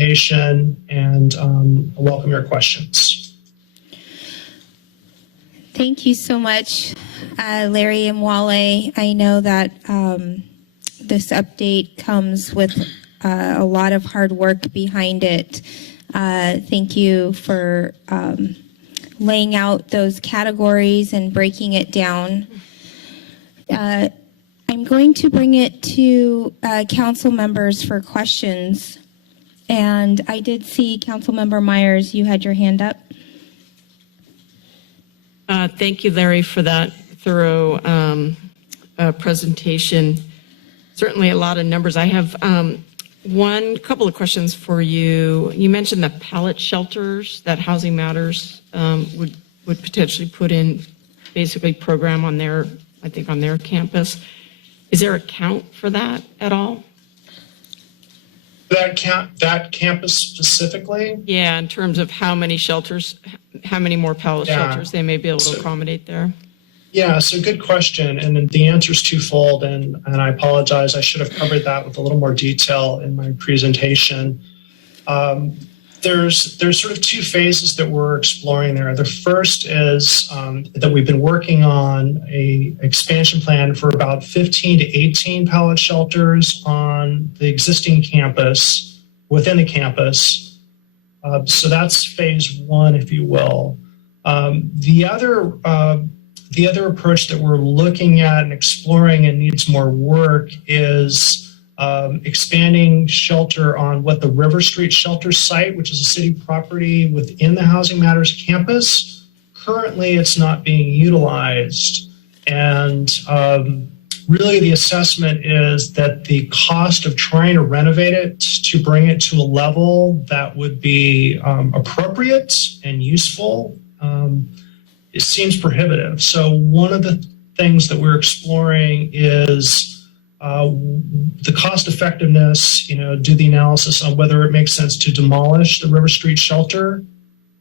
presentation and welcome your questions. Thank you so much, Larry Imwalle. I know that this update comes with a lot of hard work behind it. Thank you for laying out those categories and breaking it down. I'm going to bring it to council members for questions. And I did see Council Member Myers, you had your hand up. Thank you, Larry, for that thorough presentation. Certainly a lot of numbers. I have couple of questions for you. You mentioned the pallet shelters that Housing Matters would potentially put in, basically program on their, I think, on their campus. Is there a count for that at all? That campus specifically? Yeah, in terms of how many shelters, how many more pallet shelters they may be able to accommodate there. Yeah, so good question. And the answer is twofold. And I apologize, I should have covered that with a little more detail in my presentation. There's sort of two phases that we're exploring there. The first is that we've been working on a expansion plan for about 15 to 18 pallet shelters on the existing campus, within the campus. So that's phase one, if you will. The other approach that we're looking at and exploring and needs more work is expanding shelter on what the River Street shelter site, which is a city property within the Housing Matters campus. Currently, it's not being utilized. And really the assessment is that the cost of trying to renovate it to bring it to a level that would be appropriate and useful, it seems prohibitive. So one of the things that we're exploring is the cost effectiveness, do the analysis on whether it makes sense to demolish the River Street shelter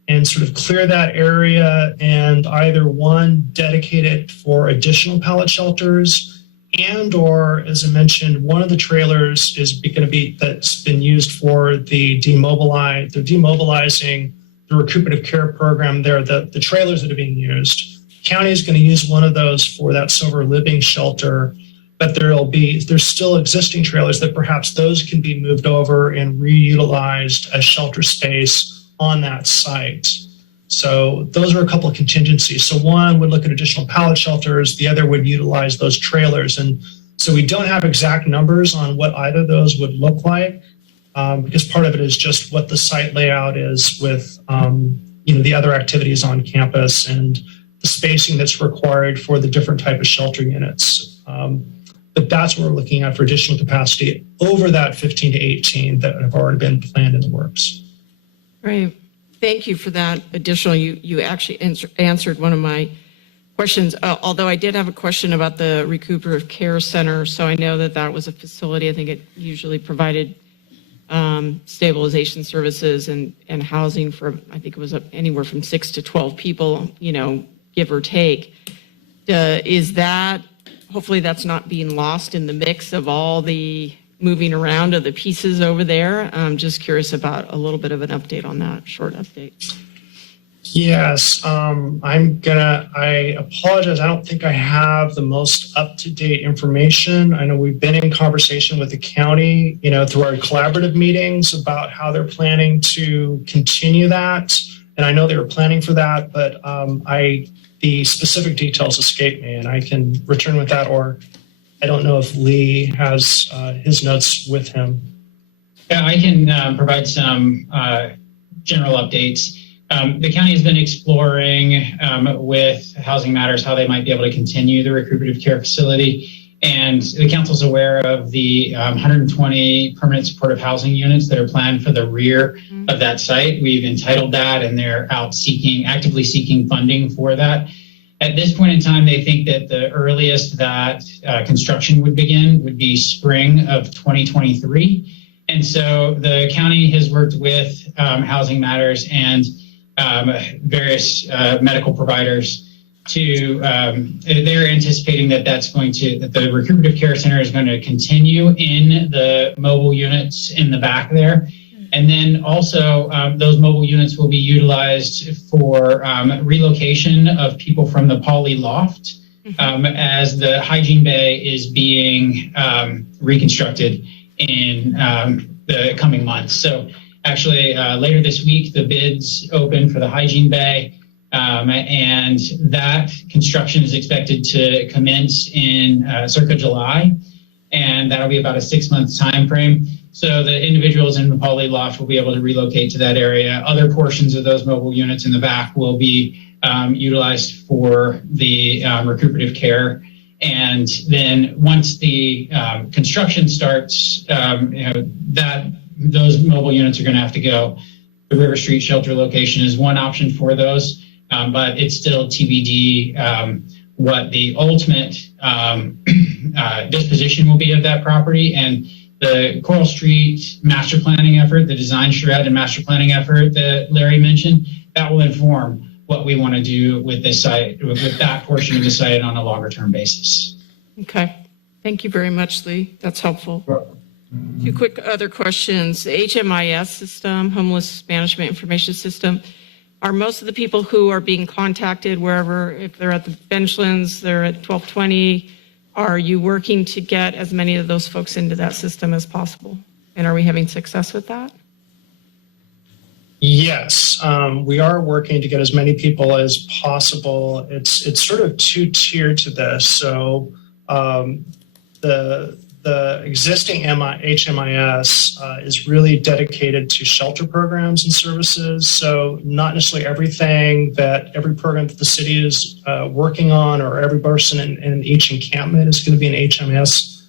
and sort of clear that area and either one, dedicate it for additional pallet shelters, and or, as I mentioned, one of the trailers is going to be that's been used for the demobilizing the recuperative care program there, the trailers that are being used. County is going to use one of those for that Silver Living shelter, but there's still existing trailers that perhaps those can be moved over and reutilized as shelter space on that site. So those are a couple of contingencies. So one would look at additional pallet shelters, the other would utilize those trailers. And so we don't have exact numbers on what either of those would look like, because part of it is just what the site layout is with the other activities on campus and the spacing that's required for the different type of shelter units. But that's what we're looking at for additional capacity over that 15 to 18 that have already been planned in the works. Great. Thank you for that additional. You actually answered one of my questions, although I did have a question about the Recuperative Care Center. So I know that was a facility. I think it usually provided stabilization services and housing for, I think it was anywhere from 6 to 12 people, give or take. Is that, hopefully that's not being lost in the mix of all the moving around of the pieces over there. I'm just curious about a little bit of an update on that, short update. Yes, I apologize. I don't think I have the most up-to-date information. I know we've been in conversation with the county, through our collaborative meetings about how they're planning to continue that. And I know they were planning for that, but the specific details escape me, and I can return with that, or I don't know if Lee has his notes with him. Yeah, I can provide some general updates. The county has been exploring with Housing Matters how they might be able to continue the recuperative care facility. And the council's aware of the 120 permanent supportive housing units that are planned for the rear of that site. We've entitled that, and they're out actively seeking funding for that. At this point in time, they think that the earliest that construction would begin would be spring of 2023. And so the county has worked with Housing Matters and various medical providers to, they're anticipating that the recuperative care center is going to continue in the mobile units in the back there. And then also those mobile units will be utilized for relocation of people from the poly loft as the hygiene bay is being reconstructed in the coming months. So actually later this week, the bids open for the hygiene bay. And that construction is expected to commence in circa July, and that'll be about a 6-month time frame. So the individuals in the poly loft will be able to relocate to that area. Other portions of those mobile units in the back will be utilized for the recuperative care. And then once the construction starts, those mobile units are going to have to go. The River Street shelter location is one option for those. But it's still TBD what the ultimate disposition will be of that property. And the Coral Street master planning effort, the design charrette and master planning effort that Larry mentioned, that will inform what we want to do with this site, with that portion of the site on a longer term basis. Okay. Thank you very much, Lee. That's helpful. Two quick other questions. The HMIS system, Homeless Management Information System, are most of the people who are being contacted wherever, if they're at the Benchlands, they're at 1220, are you working to get as many of those folks into that system as possible? And are we having success with that? Yes, we are working to get as many people as possible. It's sort of two-tiered to this. So the existing HMIS is really dedicated to shelter programs and services. So not necessarily every program that the city is working on or every person in each encampment is going to be an HMIS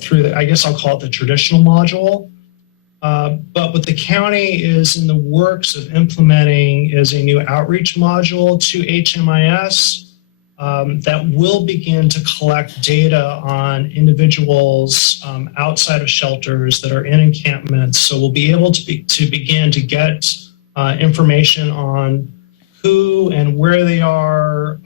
through I guess I'll call it the traditional module. But what the county is in the works of implementing is a new outreach module to HMIS. That will begin to collect data on individuals outside of shelters that are in encampments. So we'll be able to begin to get information on who and where they are,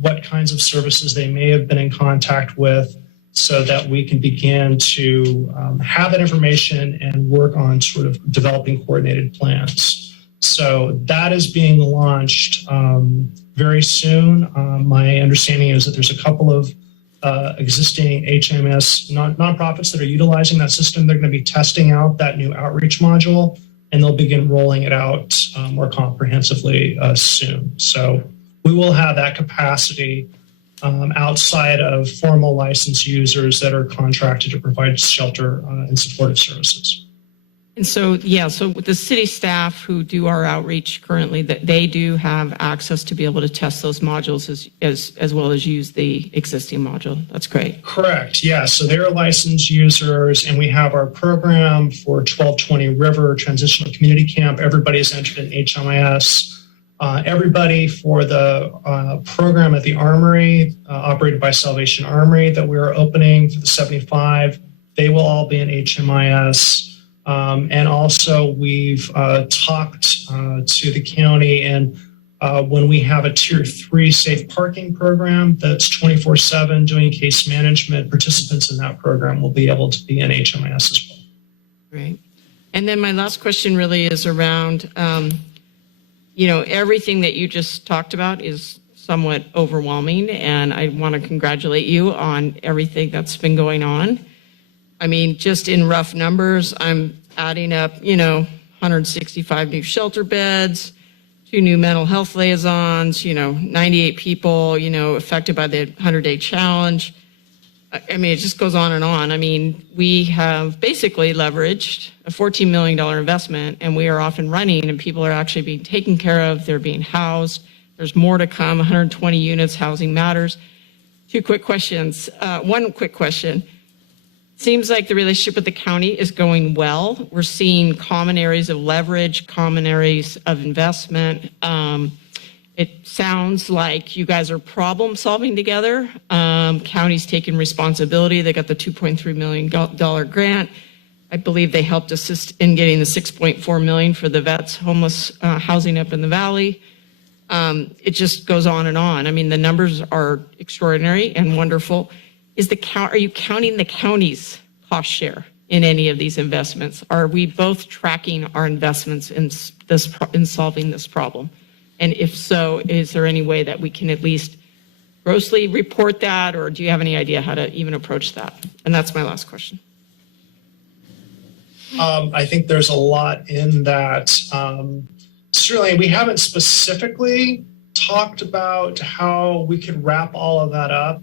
what kinds of services they may have been in contact with, so that we can begin to have that information and work on sort of developing coordinated plans. So that is being launched very soon. My understanding is that there's a couple of existing HMS nonprofits that are utilizing that system. They're going to be testing out that new outreach module, and they'll begin rolling it out more comprehensively soon. So we will have that capacity outside of formal licensed users that are contracted to provide shelter and supportive services. And so, so with the city staff who do our outreach currently, that they do have access to be able to test those modules as well as use the existing module. That's great. Correct. Yeah. So they're licensed users, and we have our program for 1220 River Transitional Community Camp. Everybody is entered in HMIS. Everybody for the program at the Armory, operated by Salvation Armory, that we're opening for the 75, they will all be in HMIS. And also we've talked to the county, and when we have a Tier 3 safe parking program that's 24/7 doing case management, participants in that program will be able to be in HMIS as well. Great. And then my last question really is around, everything that you just talked about is somewhat overwhelming, and I want to congratulate you on everything that's been going on. I mean, just in rough numbers, I'm adding up, 165 new shelter beds, 2 new mental health liaisons, 98 people, affected by the 100-day challenge. I mean, it just goes on and on. I mean, we have basically leveraged a $14 million investment, and we are off and running, and people are actually being taken care of. They're being housed. There's more to come, 120 units, housing matters. 2 quick questions. One quick question. Seems like the relationship with the county is going well. We're seeing common areas of leverage, common areas of investment. It sounds like you guys are problem solving together. County's taking responsibility. They got the $2.3 million grant. I believe they helped assist in getting the $6.4 million for the vets homeless housing up in the valley. It just goes on and on. I mean, the numbers are extraordinary and wonderful. Are you counting the county's cost share in any of these investments? Are we both tracking our investments in solving this problem? And if so, is there any way that we can at least grossly report that, or do you have any idea how to even approach that? And that's my last question. I think there's a lot in that. Certainly, we haven't specifically talked about how we could wrap all of that up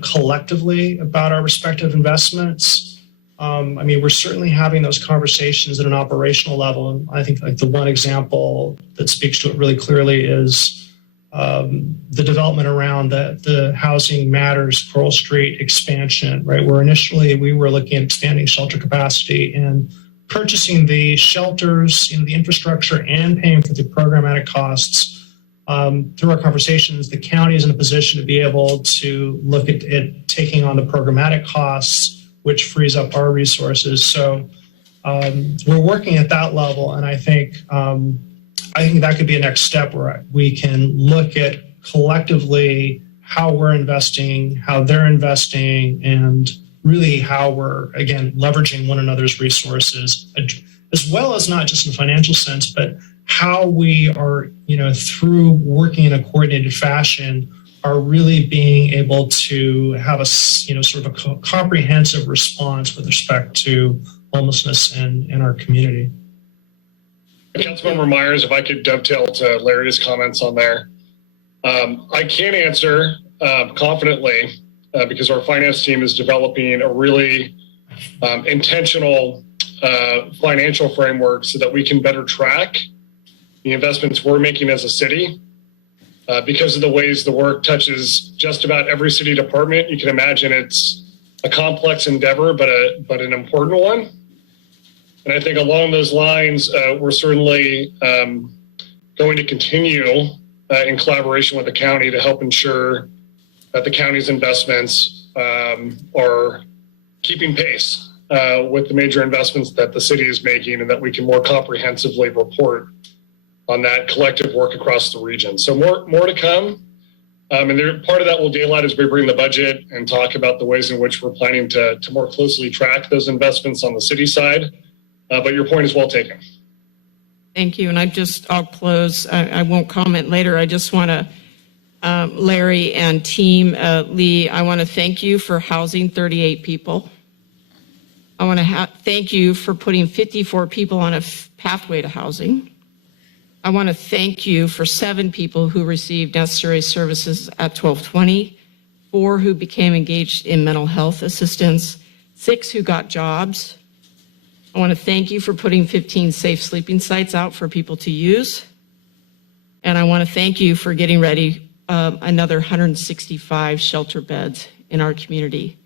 collectively about our respective investments. I mean, we're certainly having those conversations at an operational level. And I think like the one example that speaks to it really clearly is the development around the Housing Matters Coral Street expansion, right? Where initially we were looking at expanding shelter capacity and purchasing the shelters, the infrastructure, and paying for the programmatic costs. Through our conversations, the county is in a position to be able to look at it taking on the programmatic costs, which frees up our resources. So we're working at that level, and I think that could be a next step where we can look at collectively how we're investing, how they're investing, and really how we're, again, leveraging one another's resources, as well as not just in a financial sense, but how we are, through working in a coordinated fashion, are really being able to have a, sort of a comprehensive response with respect to homelessness in our community. Councilmember Myers, if I could dovetail to Larry's comments on there. I can answer confidently because our finance team is developing a really intentional financial framework so that we can better track the investments we're making as a city. Because of the ways the work touches just about every city department, you can imagine it's a complex endeavor, but an important one. And I think along those lines, we're certainly going to continue in collaboration with the county to help ensure that the county's investments are keeping pace with the major investments that the city is making, and that we can more comprehensively report on that collective work across the region. So more to come. And part of that will daylight as we bring the budget and talk about the ways in which we're planning to more closely track those investments on the city side. But your point is well taken. Thank you. And I'll close. I won't comment later. I just want to, Larry and team, Lee, I want to thank you for housing 38 people. I want to thank you for putting 54 people on a pathway to housing. I want to thank you for 7 people who received necessary services at 1220, 4 who became engaged in mental health assistance, 6 who got jobs. I want to thank you for putting 15 safe sleeping sites out for people to use. And I want to thank you for getting ready another 165 shelter beds in our community.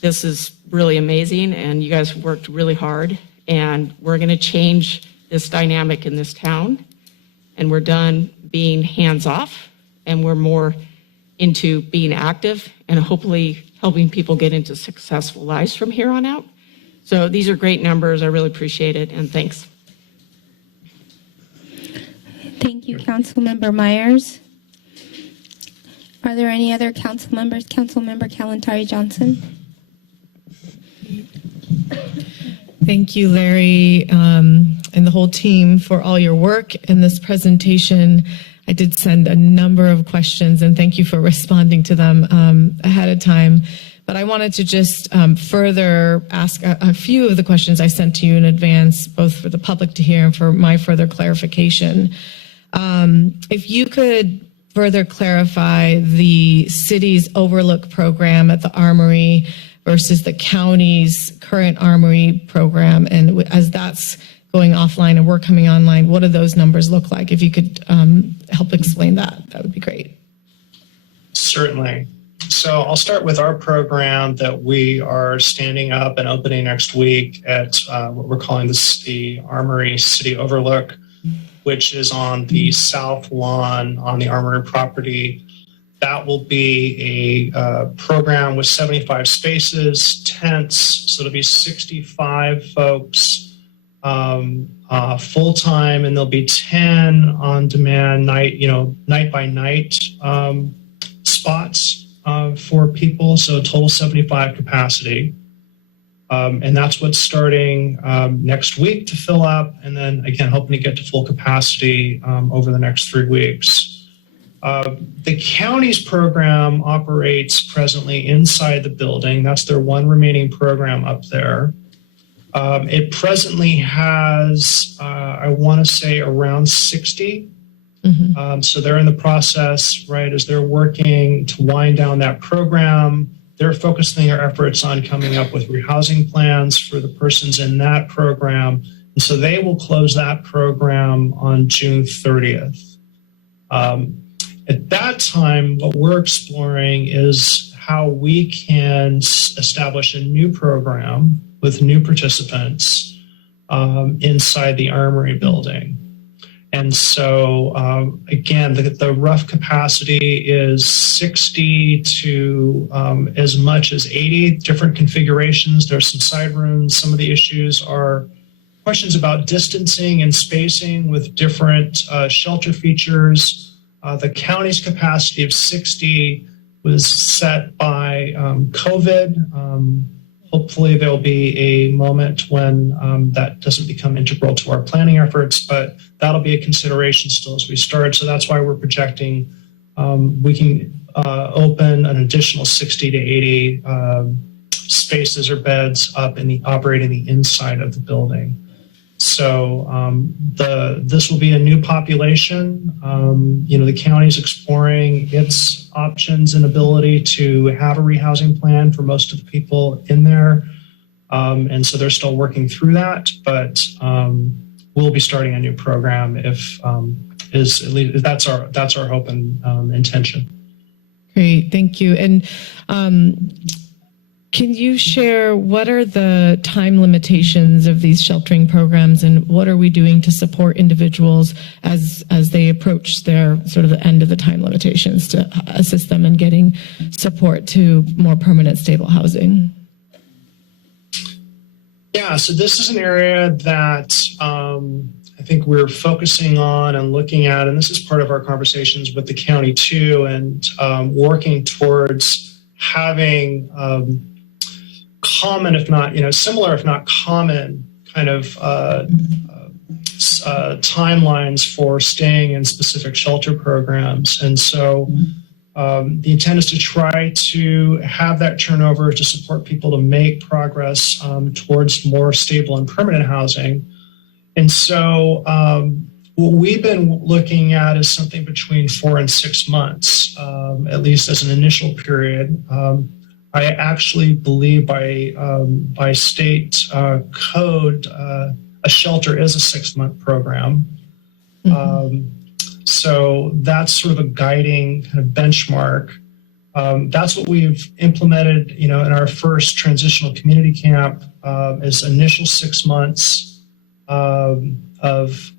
This is really amazing, and you guys worked really hard, and we're going to change this dynamic in this town, and we're done being hands-off, and we're more into being active and hopefully helping people get into successful lives from here on out. So these are great numbers. I really appreciate it, and thanks. Thank you, Councilmember Myers. Are there any other council members? Councilmember Kalantari Johnson. Thank you, Larry, and the whole team for all your work in this presentation. I did send a number of questions, and thank you for responding to them ahead of time. But I wanted to just further ask a few of the questions I sent to you in advance, both for the public to hear and for my further clarification. If you could further clarify the city's Overlook program at the Armory versus the county's current Armory program, and as that's going offline and we're coming online, what do those numbers look like? If you could help explain that, that would be great. Certainly. So I'll start with our program that we are standing up and opening next week at what we're calling the Armory City Overlook, which is on the south lawn on the Armory property. That will be a program with 75 spaces, tents, so it'll be 65 folks full-time, and there'll be 10 on-demand night by night spots for people, so total 75 capacity. And that's what's starting next week to fill up. And then again, hoping to get to full capacity over the next 3 weeks. The county's program operates presently inside the building. That's their one remaining program up there. It presently has, I want to say, around 60. So they're in the process, right, as they're working to wind down that program. They're focusing their efforts on coming up with rehousing plans for the persons in that program. And so they will close that program on June 30th. At that time, what we're exploring is how we can establish a new program with new participants inside the Armory building. And so, again, the rough capacity is 60 to as much as 80 different configurations. There's some side rooms. Some of the issues are questions about distancing and spacing with different shelter features. The county's capacity of 60 was set by COVID. Hopefully there'll be a moment when that doesn't become integral to our planning efforts, but that'll be a consideration still as we start. So that's why we're projecting we can open an additional 60 to 80 spaces or beds up in operating the inside of the building. So this will be a new population. The county's exploring its options and ability to have a rehousing plan for most of the people in there. And so they're still working through that, but we'll be starting a new program if at least that's our hope and intention. Great, thank you. And can you share what are the time limitations of these sheltering programs, and what are we doing to support individuals as they approach their sort of the end of the time limitations to assist them in getting support to more permanent, stable housing? Yeah, so this is an area that I think we're focusing on and looking at, and this is part of our conversations with the county too, and working towards having common, if not, similar, if not common, kind of timelines for staying in specific shelter programs. And so the intent is to try to have that turnover to support people to make progress towards more stable and permanent housing. And so what we've been looking at is something between 4 and 6 months, at least as an initial period. I actually believe by state code, a shelter is a 6-month program. So that's sort of a guiding kind of benchmark. That's what we've implemented, in our first transitional community camp, is initial 6 months of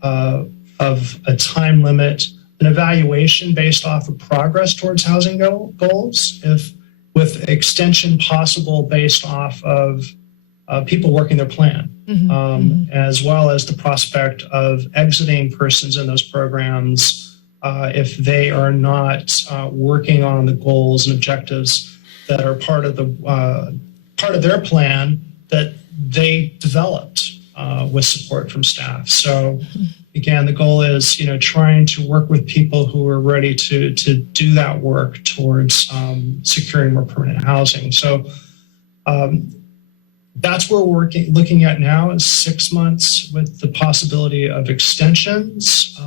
a time limit, an evaluation based off of progress towards housing goals, with extension possible based off of people working their plan, as well as the prospect of exiting persons in those programs if they are not working on the goals and objectives that are part of their plan that they developed with support from staff. So again, the goal is, trying to work with people who are ready to do that work towards securing more permanent housing. So that's where we're looking at now is 6 months with the possibility of extensions.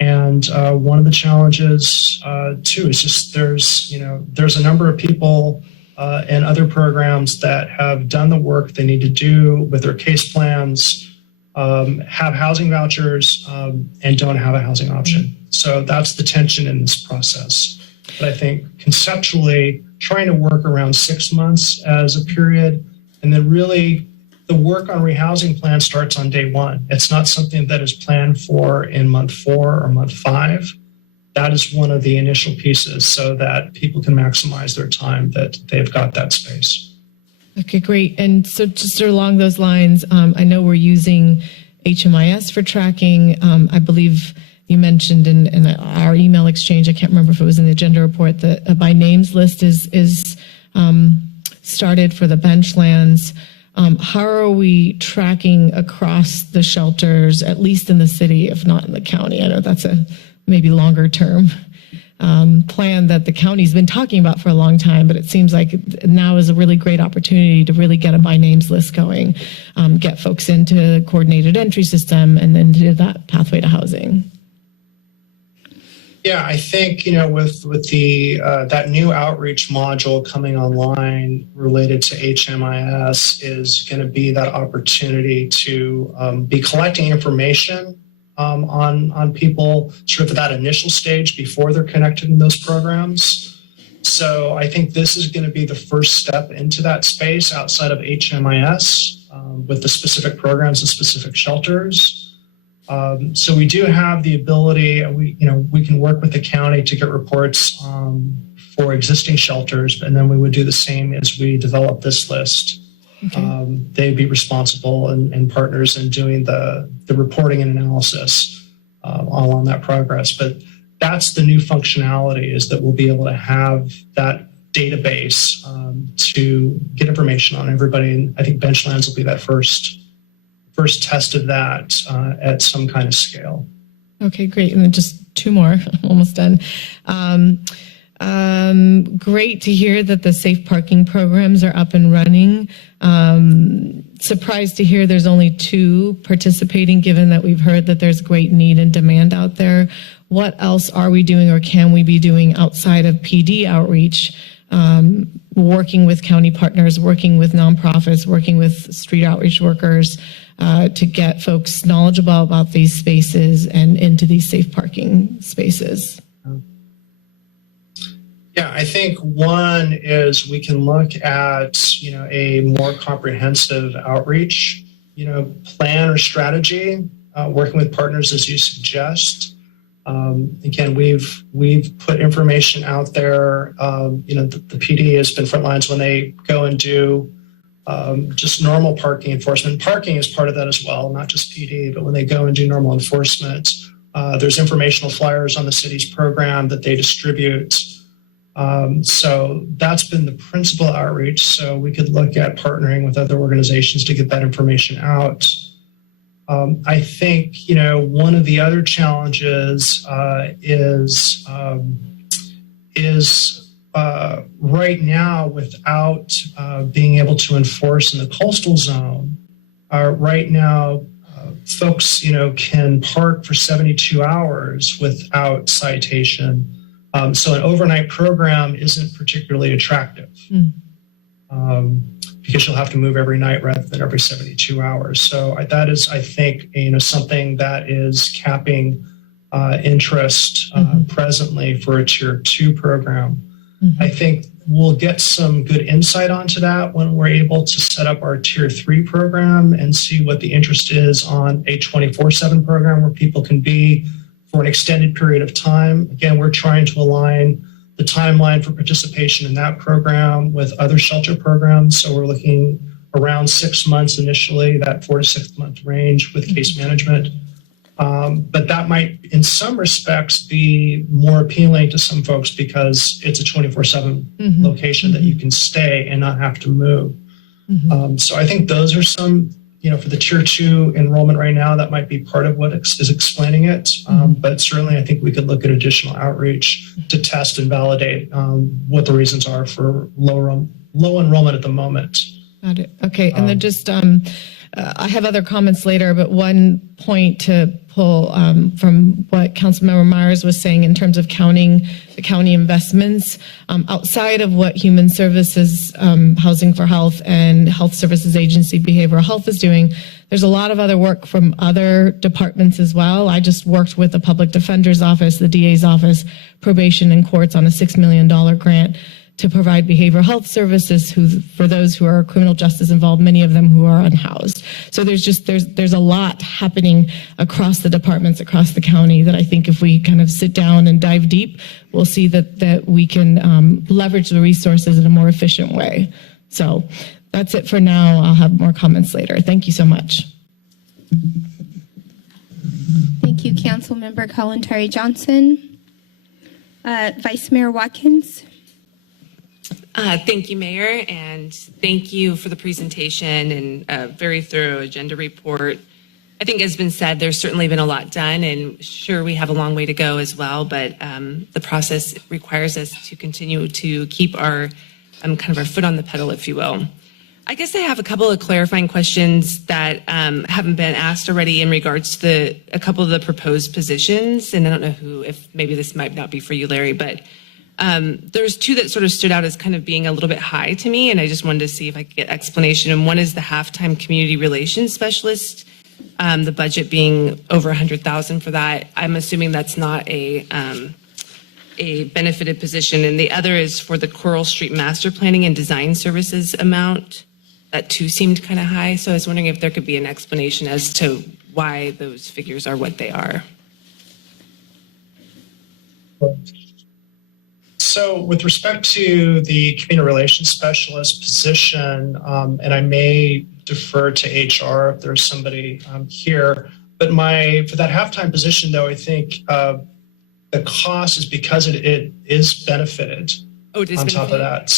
And one of the challenges too is just there's a number of people and other programs that have done the work they need to do with their case plans, have housing vouchers, and don't have a housing option. So that's the tension in this process. But I think conceptually, trying to work around 6 months as a period, and then really the work on rehousing plan starts on day one. It's not something that is planned for in month 4 or month 5. That is one of the initial pieces so that people can maximize their time that they've got that space. Okay, great. And so just along those lines, I know we're using HMIS for tracking. I believe you mentioned in our email exchange, I can't remember if it was in the agenda report, that a by names list is started for the bench lands. How are we tracking across the shelters, at least in the city, if not in the county? I know that's a maybe longer term plan that the county's been talking about for a long time, but it seems like now is a really great opportunity to really get a by names list going, get folks into the coordinated entry system and then to that pathway to housing. Yeah, I think, with the that new outreach module coming online related to HMIS is going to be that opportunity to be collecting information on people sort of at that initial stage before they're connected in those programs. So I think this is going to be the first step into that space outside of HMIS with the specific programs and specific shelters. So we do have the ability, we can work with the county to get reports for existing shelters, and then we would do the same as we develop this list. Okay. They'd be responsible and partners in doing the reporting and analysis all on that progress. But that's the new functionality, is that we'll be able to have that database to get information on everybody. And I think Benchlands will be that first test of that at some kind of scale. Okay, great. And then just two more, I'm almost done. Great to hear that the safe parking programs are up and running. Surprised to hear there's only 2 participating, given that we've heard that there's great need and demand out there. What else are we doing or can we be doing outside of PD outreach, working with county partners, working with nonprofits, working with street outreach workers to get folks knowledgeable about these spaces and into these safe parking spaces? Yeah, I think one is we can look at, a more comprehensive outreach, plan or strategy, working with partners as you suggest. Again, we've put information out there. The PD has been front lines when they go and do just normal parking enforcement. Parking is part of that as well, not just PD, but when they go and do normal enforcement, there's informational flyers on the city's program that they distribute. So that's been the principal outreach. So we could look at partnering with other organizations to get that information out. I think, one of the other challenges is right now, without being able to enforce in the coastal zone, right now, folks, can park for 72 hours without citation. So an overnight program isn't particularly attractive because you'll have to move every night rather than every 72 hours. So that is, I think, something that is capping interest presently for a Tier 2 program. I think we'll get some good insight onto that when we're able to set up our Tier 3 program and see what the interest is on a 24/7 program where people can be for an extended period of time. Again, we're trying to align the timeline for participation in that program with other shelter programs. So we're looking around 6 months initially, that 4 to 6 month range with case management. But that might, in some respects, be more appealing to some folks because it's a 24/7 location that you can stay and not have to move. So I think those are some, for the Tier 2 enrollment right now, that might be part of what is explaining it. But certainly I think we could look at additional outreach to test and validate what the reasons are for low enrollment at the moment. Got it. Okay. And then just, I have other comments later, but one point to pull from what Councilmember Myers was saying in terms of counting the county investments, outside of what Human Services, Housing for Health, and Health Services Agency Behavioral Health is doing, there's a lot of other work from other departments as well. I just worked with the Public Defender's Office, the DA's office, probation and courts on a $6 million grant to provide behavioral health services for those who are criminal justice involved, many of them who are unhoused. So there's a lot happening across the departments, across the county, that I think if we kind of sit down and dive deep, we'll see that we can leverage the resources in a more efficient way. So that's it for now. I'll have more comments later. Thank you so much. Thank you, Councilmember Kalantari Johnson. Vice Mayor Watkins. Thank you, Mayor, and thank you for the presentation and a very thorough agenda report. I think, as been said, there's certainly been a lot done, and sure, we have a long way to go as well, but the process requires us to continue to keep our kind of our foot on the pedal, if you will. I guess I have a couple of clarifying questions that haven't been asked already in regards to a couple of the proposed positions, and I don't know if maybe this might not be for you, Larry, but there's two that sort of stood out as kind of being a little bit high to me, and I just wanted to see if I could get explanation. And one is the halftime community relations specialist, the budget being over $100,000 for that. I'm assuming that's not a benefited position. And the other is for the Coral Street master planning and design services amount. That too seemed kind of high. So I was wondering if there could be an explanation as to why those figures are what they are. So with respect to the community relations specialist position, and I may defer to HR if there's somebody here, but for that halftime position, though, I think the cost is because it is benefited. Oh, it is on benefited? top of that.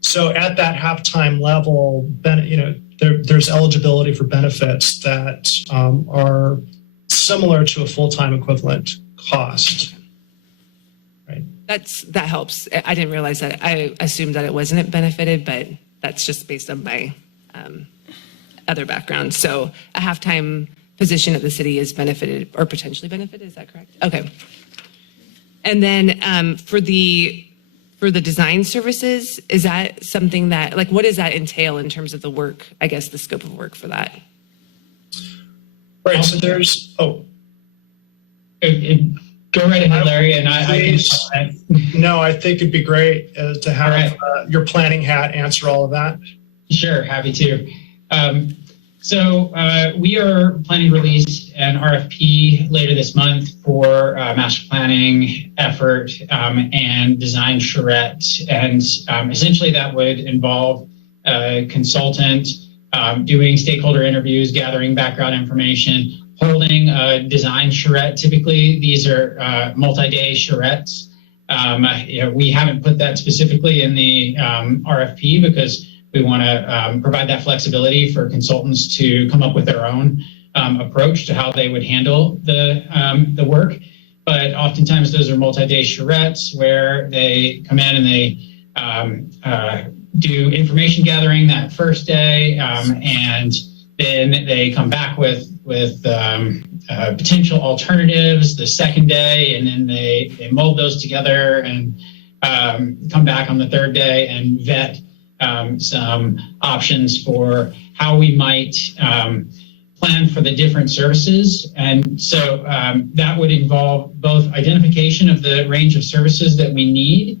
So at that halftime level, there's eligibility for benefits that are similar to a full-time equivalent cost. Right. That helps. I didn't realize that. I assumed that it wasn't benefited, but that's just based on my other background. So a halftime position at the city is benefited or potentially benefited. Is that correct? Okay. And then for the design services, is that something that, like, what does that entail in terms of the work, I guess, the scope of work for that? Right. So there's, Go right ahead, Larry, and I No, I think it'd be great to have right. Your planning hat answer all of that. Sure, happy to. So we are planning to release an RFP later this month for master planning effort and design charrette. And essentially that would involve a consultant doing stakeholder interviews, gathering background information, holding a design charrette. Typically, these are multi-day charrettes. We haven't put that specifically in the RFP because we want to provide that flexibility for consultants to come up with their own approach to how they would handle the work. But oftentimes those are multi-day charrettes where they come in and they do information gathering that first day, and then they come back with potential alternatives the second day, and then they mold those together and come back on the third day and vet some options for how we might plan for the different services. And so that would involve both identification of the range of services that we need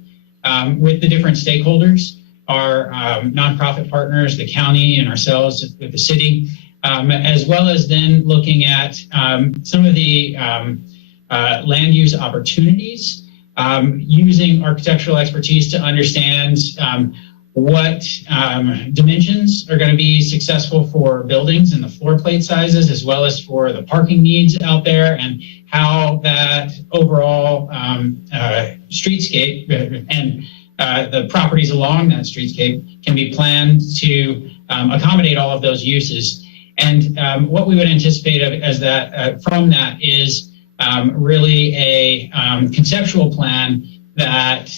with the different stakeholders, our nonprofit partners, the county, and ourselves with the city, as well as then looking at some of the land use opportunities, using architectural expertise to understand what dimensions are going to be successful for buildings and the floor plate sizes, as well as for the parking needs out there, and how that overall streetscape and the properties along that streetscape can be planned to accommodate all of those uses. And what we would anticipate as that from that is really a conceptual plan that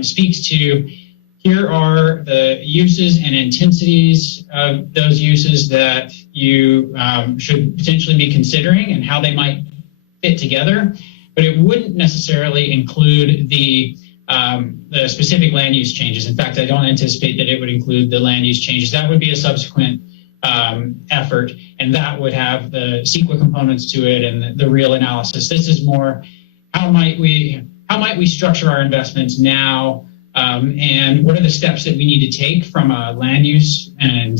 speaks to, here are the uses and intensities of those uses that you should potentially be considering and how they might fit together. But it wouldn't necessarily include the specific land use changes. In fact, I don't anticipate that it would include the land use changes. That would be a subsequent effort, and that would have the CEQA components to it and the real analysis. This is more, how might we structure our investments now, and what are the steps that we need to take from a land use and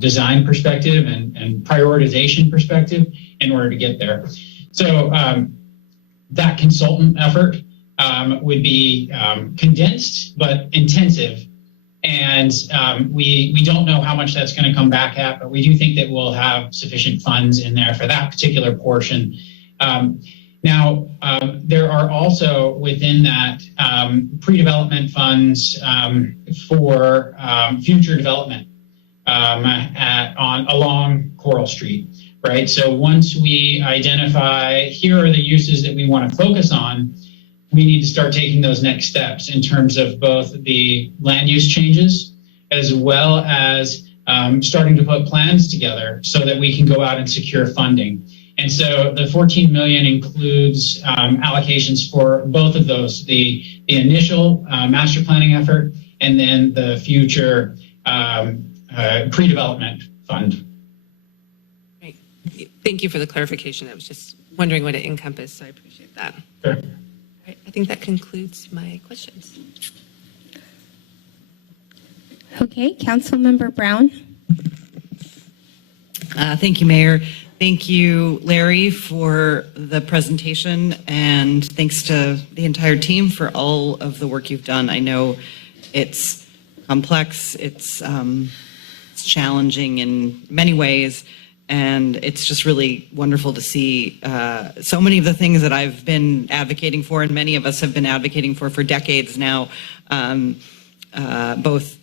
design perspective and prioritization perspective in order to get there. So that consultant effort would be condensed but intensive. And we don't know how much that's going to come back at, but we do think that we'll have sufficient funds in there for that particular portion. Now, there are also within that pre-development funds for future development along Coral Street, right? So once we identify here are the uses that we want to focus on, we need to start taking those next steps in terms of both the land use changes as well as starting to put plans together so that we can go out and secure funding. And so the 14 million includes allocations for both of those, the initial master planning effort and then the future pre-development fund. Great. Thank you for the clarification. I was just wondering what it encompassed, so I appreciate that. Sure. All right, I think that concludes my questions. Okay, Councilmember Brown. Thank you, Mayor. Thank you, Larry, for the presentation, and thanks to the entire team for all of the work you've done. I know it's complex, it's challenging in many ways, and it's just really wonderful to see so many of the things that I've been advocating for, and many of us have been advocating for decades now, both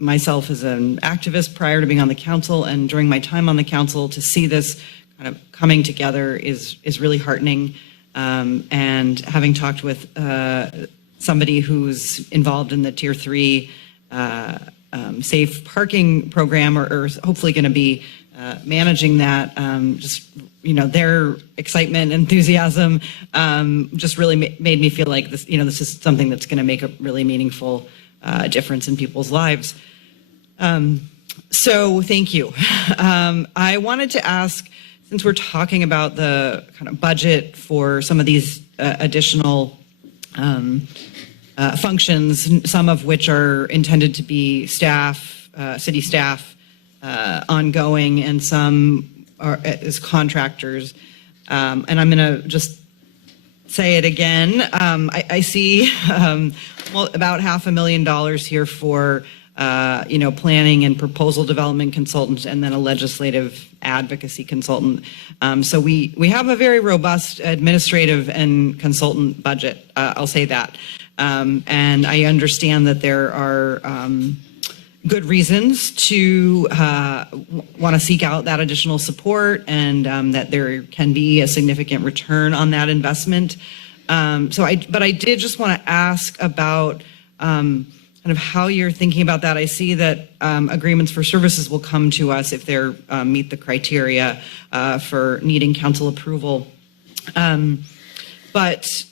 myself as an activist prior to being on the council and during my time on the council, to see this kind of coming together is really heartening. And having talked with somebody who's involved in the Tier 3 safe parking program, or hopefully going to be managing that, just, you know, their excitement, enthusiasm, just really made me feel like this, you know, this is something that's going to make a really meaningful difference in people's lives. So thank you. I wanted to ask, since we're talking about the kind of budget for some of these additional functions, some of which are intended to be staff, city staff, ongoing, and some are as contractors. And I'm going to just say it again. I see well, about $500,000 here for you know, planning and proposal development consultants, and then a legislative advocacy consultant. So we have a very robust administrative and consultant budget. I'll say that. And I understand that there are good reasons to want to seek out that additional support, and that there can be a significant return on that investment. But I did just want to ask about kind of how you're thinking about that. I see that agreements for services will come to us if they meet the criteria for needing council approval. But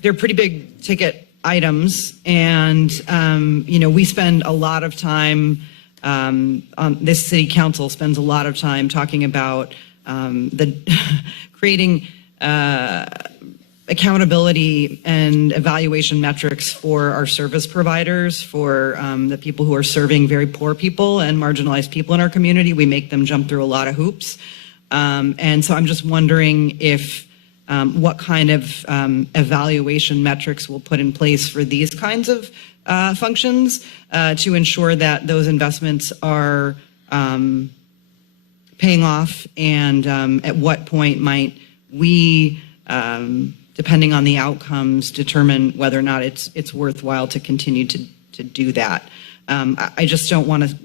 they're pretty big ticket items, and you know, we spend a lot of time on this city council spends a lot of time talking about the creating accountability and evaluation metrics for our service providers, for the people who are serving very poor people and marginalized people in our community. We make them jump through a lot of hoops, and so I'm just wondering if what kind of evaluation metrics we'll put in place for these kinds of functions to ensure that those investments are paying off, and at what point might we, depending on the outcomes, determine whether or not it's worthwhile to continue to do that. I just don't want to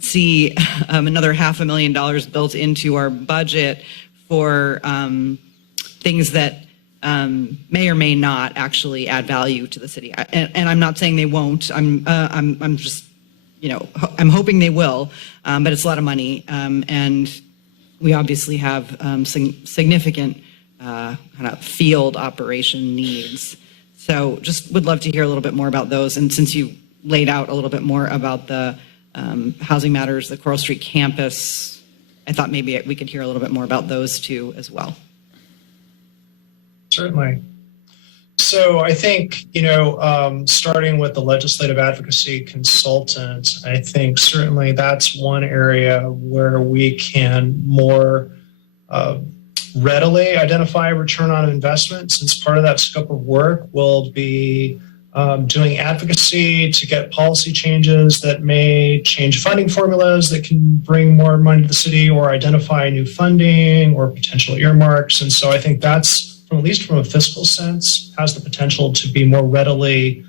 see another $500,000 built into our budget for things that may or may not actually add value to the city. And I'm not saying they won't. I'm just, you know, I'm hoping they will, but it's a lot of money, and we obviously have significant kind of field operation needs. So just would love to hear a little bit more about those. And since you laid out a little bit more about the Housing Matters, the Coral Street campus, I thought maybe we could hear a little bit more about those too as well. Certainly. So I think, you know, starting with the legislative advocacy consultant, I think certainly that's one area where we can more readily identify return on investment, since part of that scope of work will be doing advocacy to get policy changes that may change funding formulas that can bring more money to the city, or identify new funding or potential earmarks. And so I think that's from at least from a fiscal sense, has the potential to be more readily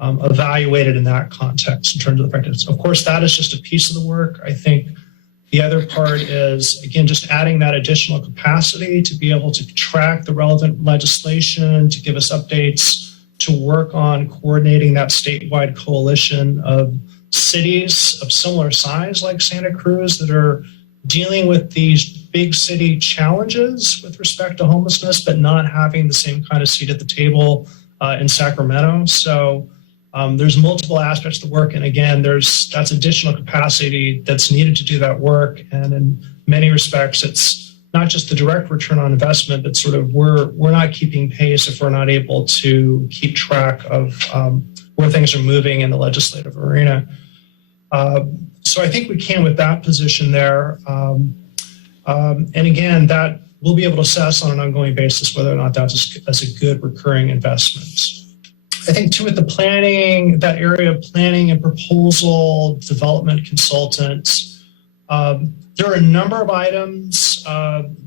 evaluated in that context in terms of effectiveness. Of course, that is just a piece of the work. I think the other part is, again, just adding that additional capacity to be able to track the relevant legislation, to give us updates, to work on coordinating that statewide coalition of cities of similar size like Santa Cruz that are dealing with these big city challenges with respect to homelessness, but not having the same kind of seat at the table in Sacramento. So there's multiple aspects to the work. And again, that's additional capacity that's needed to do that work. And in many respects, it's not just the direct return on investment, but sort of we're not keeping pace if we're not able to keep track of where things are moving in the legislative arena. So I think we can with that position there. And again, that we'll be able to assess on an ongoing basis whether or not that's a good recurring investment. I think too, with the planning, that area of planning and proposal development consultants, there are a number of items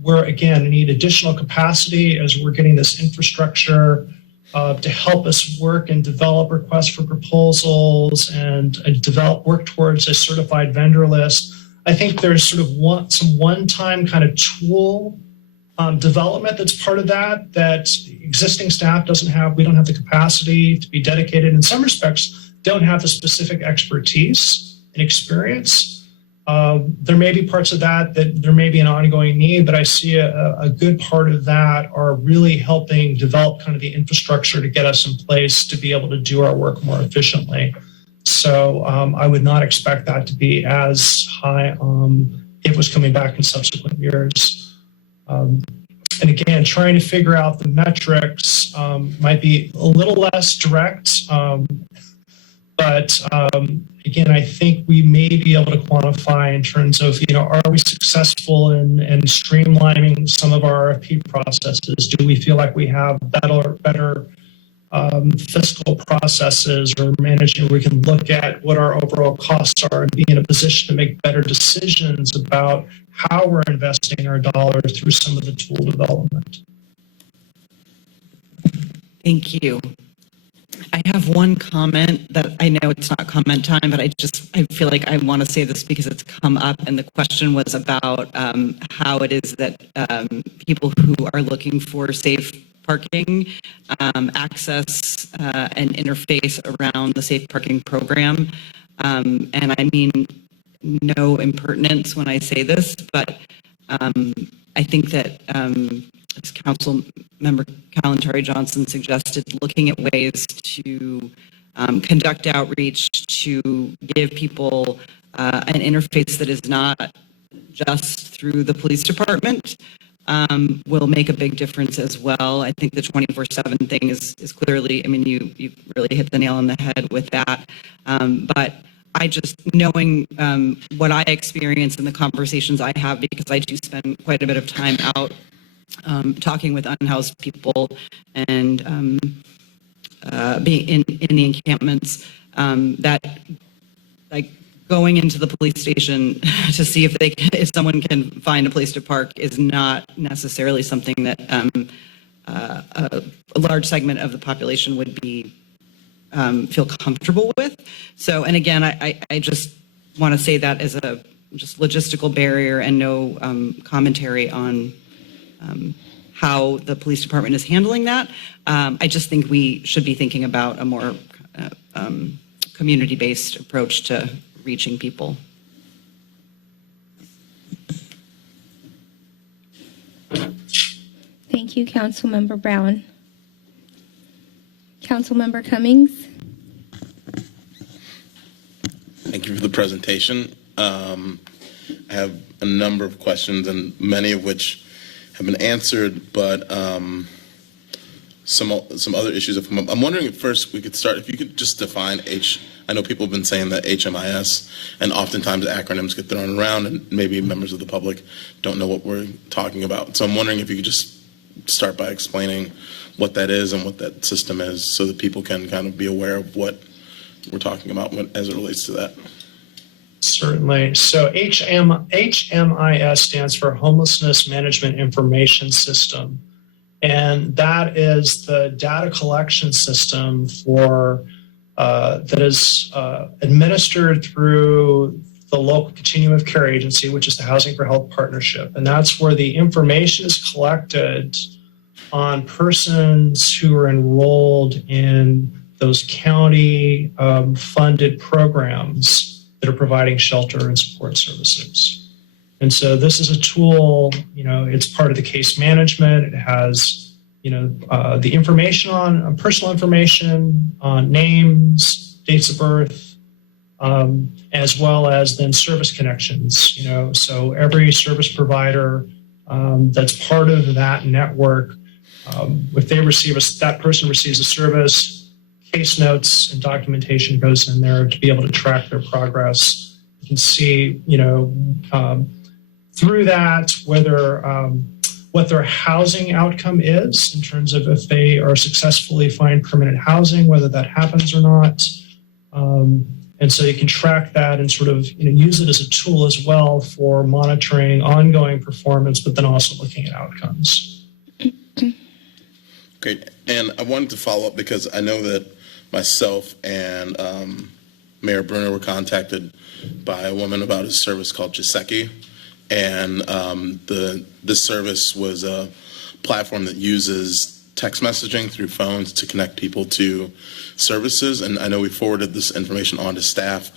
where, again, we need additional capacity as we're getting this infrastructure to help us work and develop requests for proposals and work towards a certified vendor list. I think there's sort of some one-time kind of tool development that's part of that existing staff doesn't have. We don't have the capacity to be dedicated. In some respects, don't have the specific expertise and experience. There may be parts of that there may be an ongoing need, but I see a good part of that are really helping develop kind of the infrastructure to get us in place to be able to do our work more efficiently. So I would not expect that to be as high if it was coming back in subsequent years. And again, trying to figure out the metrics might be a little less direct, but again, I think we may be able to quantify in terms of, are we successful in streamlining some of our RFP processes? Do we feel like we have better fiscal processes or managing? We can look at what our overall costs are and be in a position to make better decisions about how we're investing our dollars through some of the tool development. Thank you. I have one comment that I know it's not comment time, but I feel like I want to say this because it's come up, and the question was about how it is that people who are looking for safe parking access and interface around the safe parking program. And I mean no impertinence when I say this, but I think that as Council Member Kalantari Johnson suggested, looking at ways to conduct outreach to give people an interface that is not just through the police department will make a big difference as well. I think the 24/7 thing is clearly, I mean, you really hit the nail on the head with that. But I just, knowing what I experience in the conversations I have, because I do spend quite a bit of time out talking with unhoused people and being in the encampments, that like going into the police station to see if someone can find a place to park is not necessarily something that a large segment of the population would be feel comfortable with. So, and again, I just want to say that as a just logistical barrier and no commentary on how the police department is handling that. I just think we should be thinking about a more community-based approach to reaching people. Thank you, Councilmember Brown. Councilmember Cummings. Thank you for the presentation. I have a number of questions, and many of which have been answered, but some other issues have come up. I'm wondering if first we could start, if you could just define I know people have been saying that HMIS, and oftentimes acronyms get thrown around, and maybe members of the public don't know what we're talking about. So I'm wondering if you could just start by explaining what that is and what that system is, so that people can kind of be aware of what we're talking about as it relates to that. Certainly. So HMIS stands for Homelessness Management Information System. And that is the data collection system for that is administered through the local continuum of care agency, which is the Housing for Health Partnership. And that's where the information is collected on persons who are enrolled in those county funded programs that are providing shelter and support services. And so this is a tool, it's part of the case management. It has, the information on personal information, on names, dates of birth, as well as then service connections, so every service provider that's part of that network, if they that person receives a service, case notes and documentation goes in there to be able to track their progress. You can see, through that, whether what their housing outcome is in terms of if they are successfully find permanent housing, whether that happens or not. And so you can track that and sort of use it as a tool as well for monitoring ongoing performance, but then also looking at outcomes. Great. And I wanted to follow up because I know that myself and Mayor Bruner were contacted by a woman about a service called Jiseki. And this service was a platform that uses text messaging through phones to connect people to services. And I know we forwarded this information on to staff.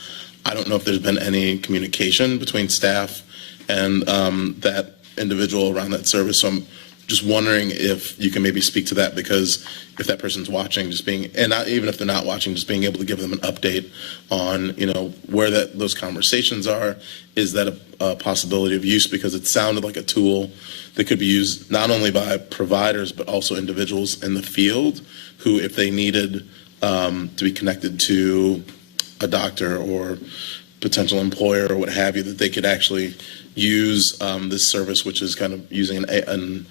I don't know if there's been any communication between staff and that individual around that service. So I'm just wondering if you can maybe speak to that, because if that person's watching, and not even if they're not watching, just being able to give them an update on, where those conversations are. Is that a possibility of use? Because it sounded like a tool that could be used not only by providers, but also individuals in the field who, if they needed to be connected to a doctor or potential employer or what have you, that they could actually use this service, which is kind of using an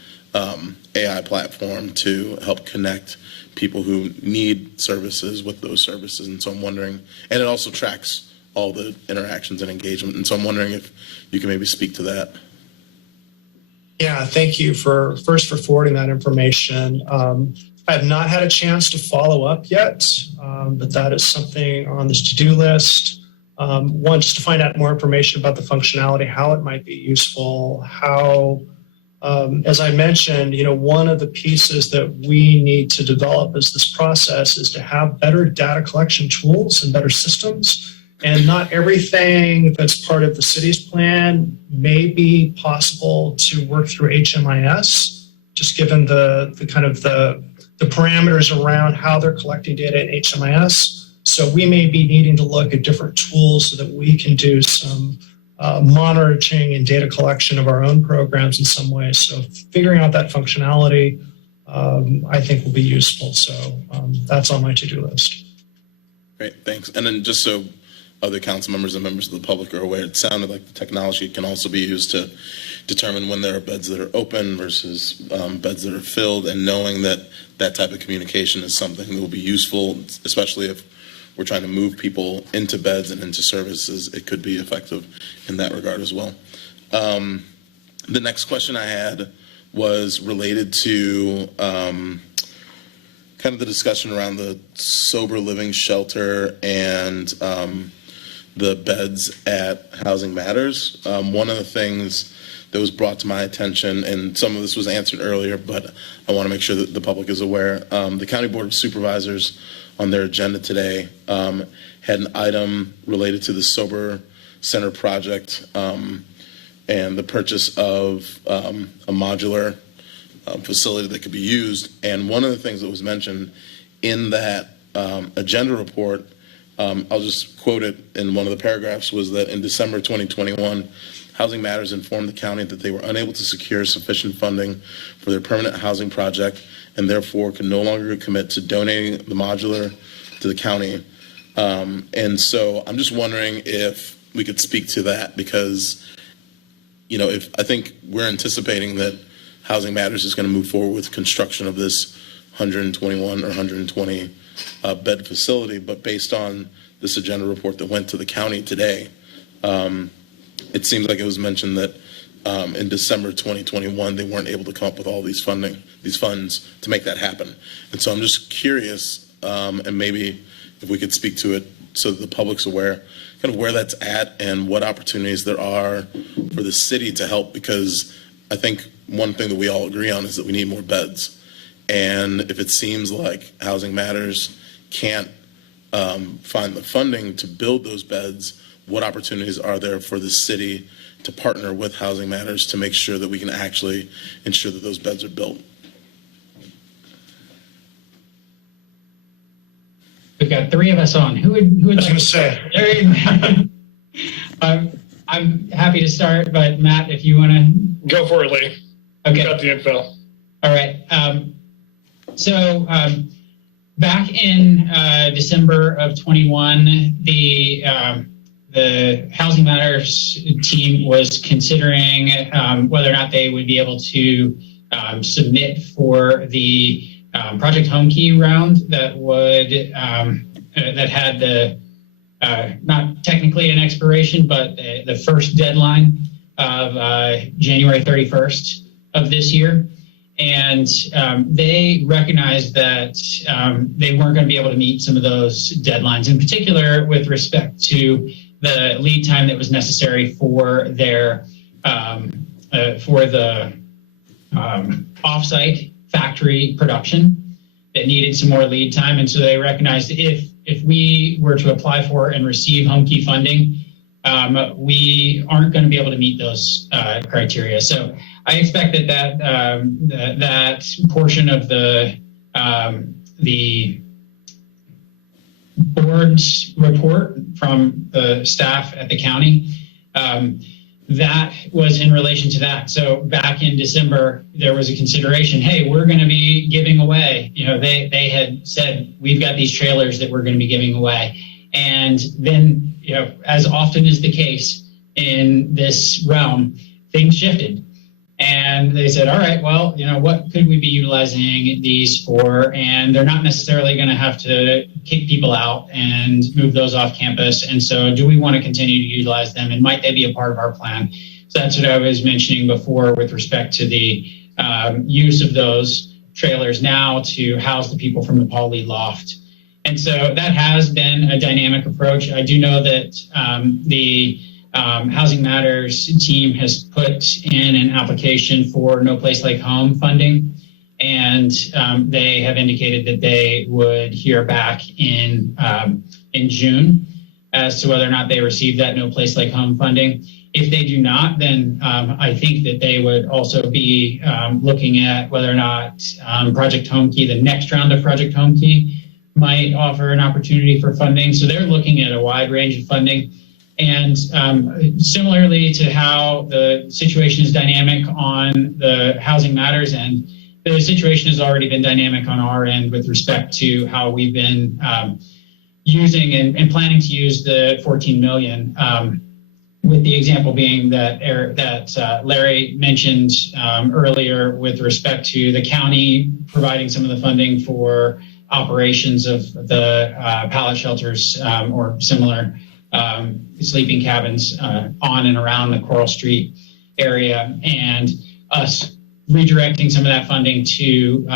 AI platform to help connect people who need services with those services. And so I'm wondering, and it also tracks all the interactions and engagement. And so I'm wondering if you can maybe speak to that. Yeah, thank you for forwarding that information. I have not had a chance to follow up yet, but that is something on this to-do list. One, just to find out more information about the functionality, how it might be useful, how, as I mentioned, one of the pieces that we need to develop as this process is to have better data collection tools and better systems. And not everything that's part of the city's plan may be possible to work through HMIS, just given the kind of the parameters around how they're collecting data in HMIS. So we may be needing to look at different tools so that we can do some monitoring and data collection of our own programs in some way. So figuring out that functionality, I think will be useful. So that's on my to-do list. Great, thanks. And then just so other council members and members of the public are aware, it sounded like the technology can also be used to determine when there are beds that are open versus beds that are filled, and knowing that that type of communication is something that will be useful, especially if we're trying to move people into beds and into services. It could be effective in that regard as well. The next question I had was related to kind of the discussion around the sober living shelter and the beds at Housing Matters. One of the things that was brought to my attention, and some of this was answered earlier, but I want to make sure that the public is aware. The County Board of Supervisors on their agenda today had an item related to the Sober Center project and the purchase of a modular facility that could be used. And one of the things that was mentioned in that agenda report, I'll just quote it in one of the paragraphs, was that in December 2021, Housing Matters informed the county that they were unable to secure sufficient funding for their permanent housing project and therefore could no longer commit to donating the modular to the county. And so I'm just wondering if we could speak to that, because, if I think we're anticipating that Housing Matters is going to move forward with construction of this 121 or 120 bed facility, but based on this agenda report that went to the county today, it seems like it was mentioned that in December 2021, they weren't able to come up with all these funds to make that happen. And so I'm just curious, and maybe if we could speak to it so that the public's aware, kind of where that's at and what opportunities there are for the city to help, because I think one thing that we all agree on is that we need more beds. And if it seems like Housing Matters can't find the funding to build those beds, what opportunities are there for the city to partner with Housing Matters to make sure that we can actually ensure that those beds are built? We've got three of us on. Who would I was like going to say, I'm happy to start, but Matt, if you want to. Go for it, Lee. Okay. Got the info. All right. So back in December of 21, the Housing Matters team was considering whether or not they would be able to submit for the Project Home Key round that would that had the not technically an expiration, but the first deadline of January 31st of this year. And they recognized that they weren't going to be able to meet some of those deadlines, in particular with respect to the lead time that was necessary for their for the offsite factory production that needed some more lead time. And so they recognized if we were to apply for and receive home key funding, we aren't going to be able to meet those criteria. So I expect that portion of the board's report from the staff at the county, that was in relation to that. So back in December, there was a consideration, hey, we're going to be giving away, they had said, we've got these trailers that we're going to be giving away. And then, as often is the case in this realm, things shifted. And they said, all right, well, what could we be utilizing these for? And they're not necessarily going to have to kick people out and move those off campus. And so do we want to continue to utilize them? And might they be a part of our plan? So that's what I was mentioning before with respect to the use of those trailers now to house the people from the Paul Lee Loft. And so that has been a dynamic approach. I do know that the Housing Matters team has put in an application for No Place Like Home funding, and they have indicated that they would hear back in June as to whether or not they receive that No Place Like Home funding. If they do not, then I think that they would also be looking at whether or not Project Home Key, the next round of Project Home Key, might offer an opportunity for funding. So they're looking at a wide range of funding. And similarly to how the situation is dynamic on the Housing Matters end, the situation has already been dynamic on our end with respect to how we've been using and planning to use the 14 million, with the example being that Larry mentioned earlier with respect to the county providing some of the funding for operations of the pallet shelters or similar sleeping cabins on and around the Coral Street area, and us redirecting some of that funding to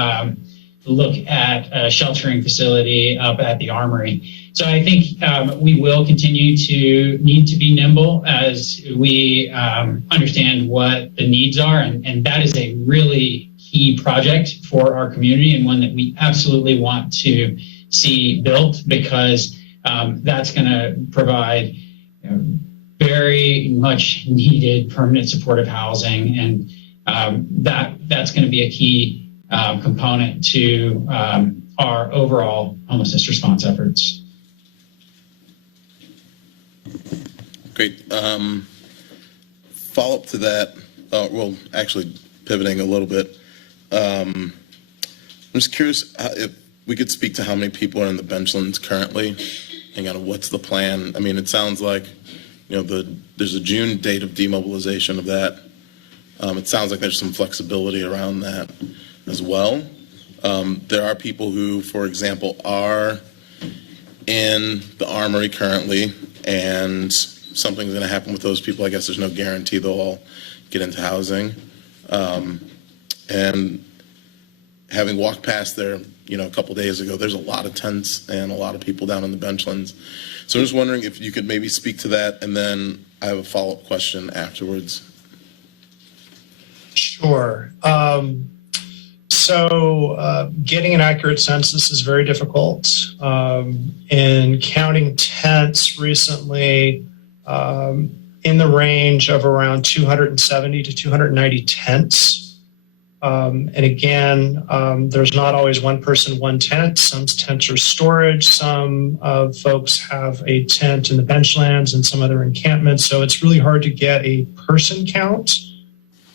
look at a sheltering facility up at the Armory. So I think we will continue to need to be nimble as we understand what the needs are, and that is a really key project for our community and one that we absolutely want to see built, because that's going to provide very much needed permanent supportive housing, and that's going to be a key component to our overall homelessness response efforts. Great. Follow up to that, well, actually pivoting a little bit. I'm just curious if we could speak to how many people are in the benchlands currently, and kind of what's the plan. I mean, it sounds like, there's a June date of demobilization of that. It sounds like there's some flexibility around that as well. There are people who, for example, are in the Armory currently, and something's going to happen with those people. I guess there's no guarantee they'll all get into housing. And having walked past there, a couple days ago, there's a lot of tents and a lot of people down on the benchlands. So I'm just wondering if you could maybe speak to that, and then I have a follow-up question afterwards. Sure. So getting an accurate census is very difficult. In counting tents recently, in the range of around 270 to 290 tents. And again, there's not always one person, one tent. Some tents are storage. Some folks have a tent in the benchlands and some other encampments. So it's really hard to get a person count.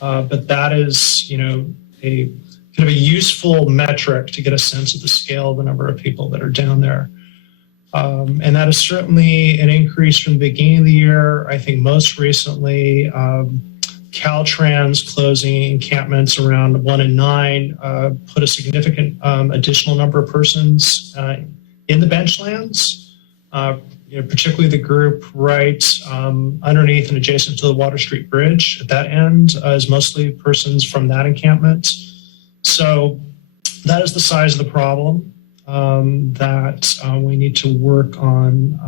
But that is, a kind of a useful metric to get a sense of the scale of the number of people that are down there. And that is certainly an increase from the beginning of the year. I think most recently, Caltrans closing encampments around 1 and 9 put a significant additional number of persons in the benchlands, particularly the group right underneath and adjacent to the Water Street Bridge. At that end is mostly persons from that encampment. So that is the size of the problem that we need to work on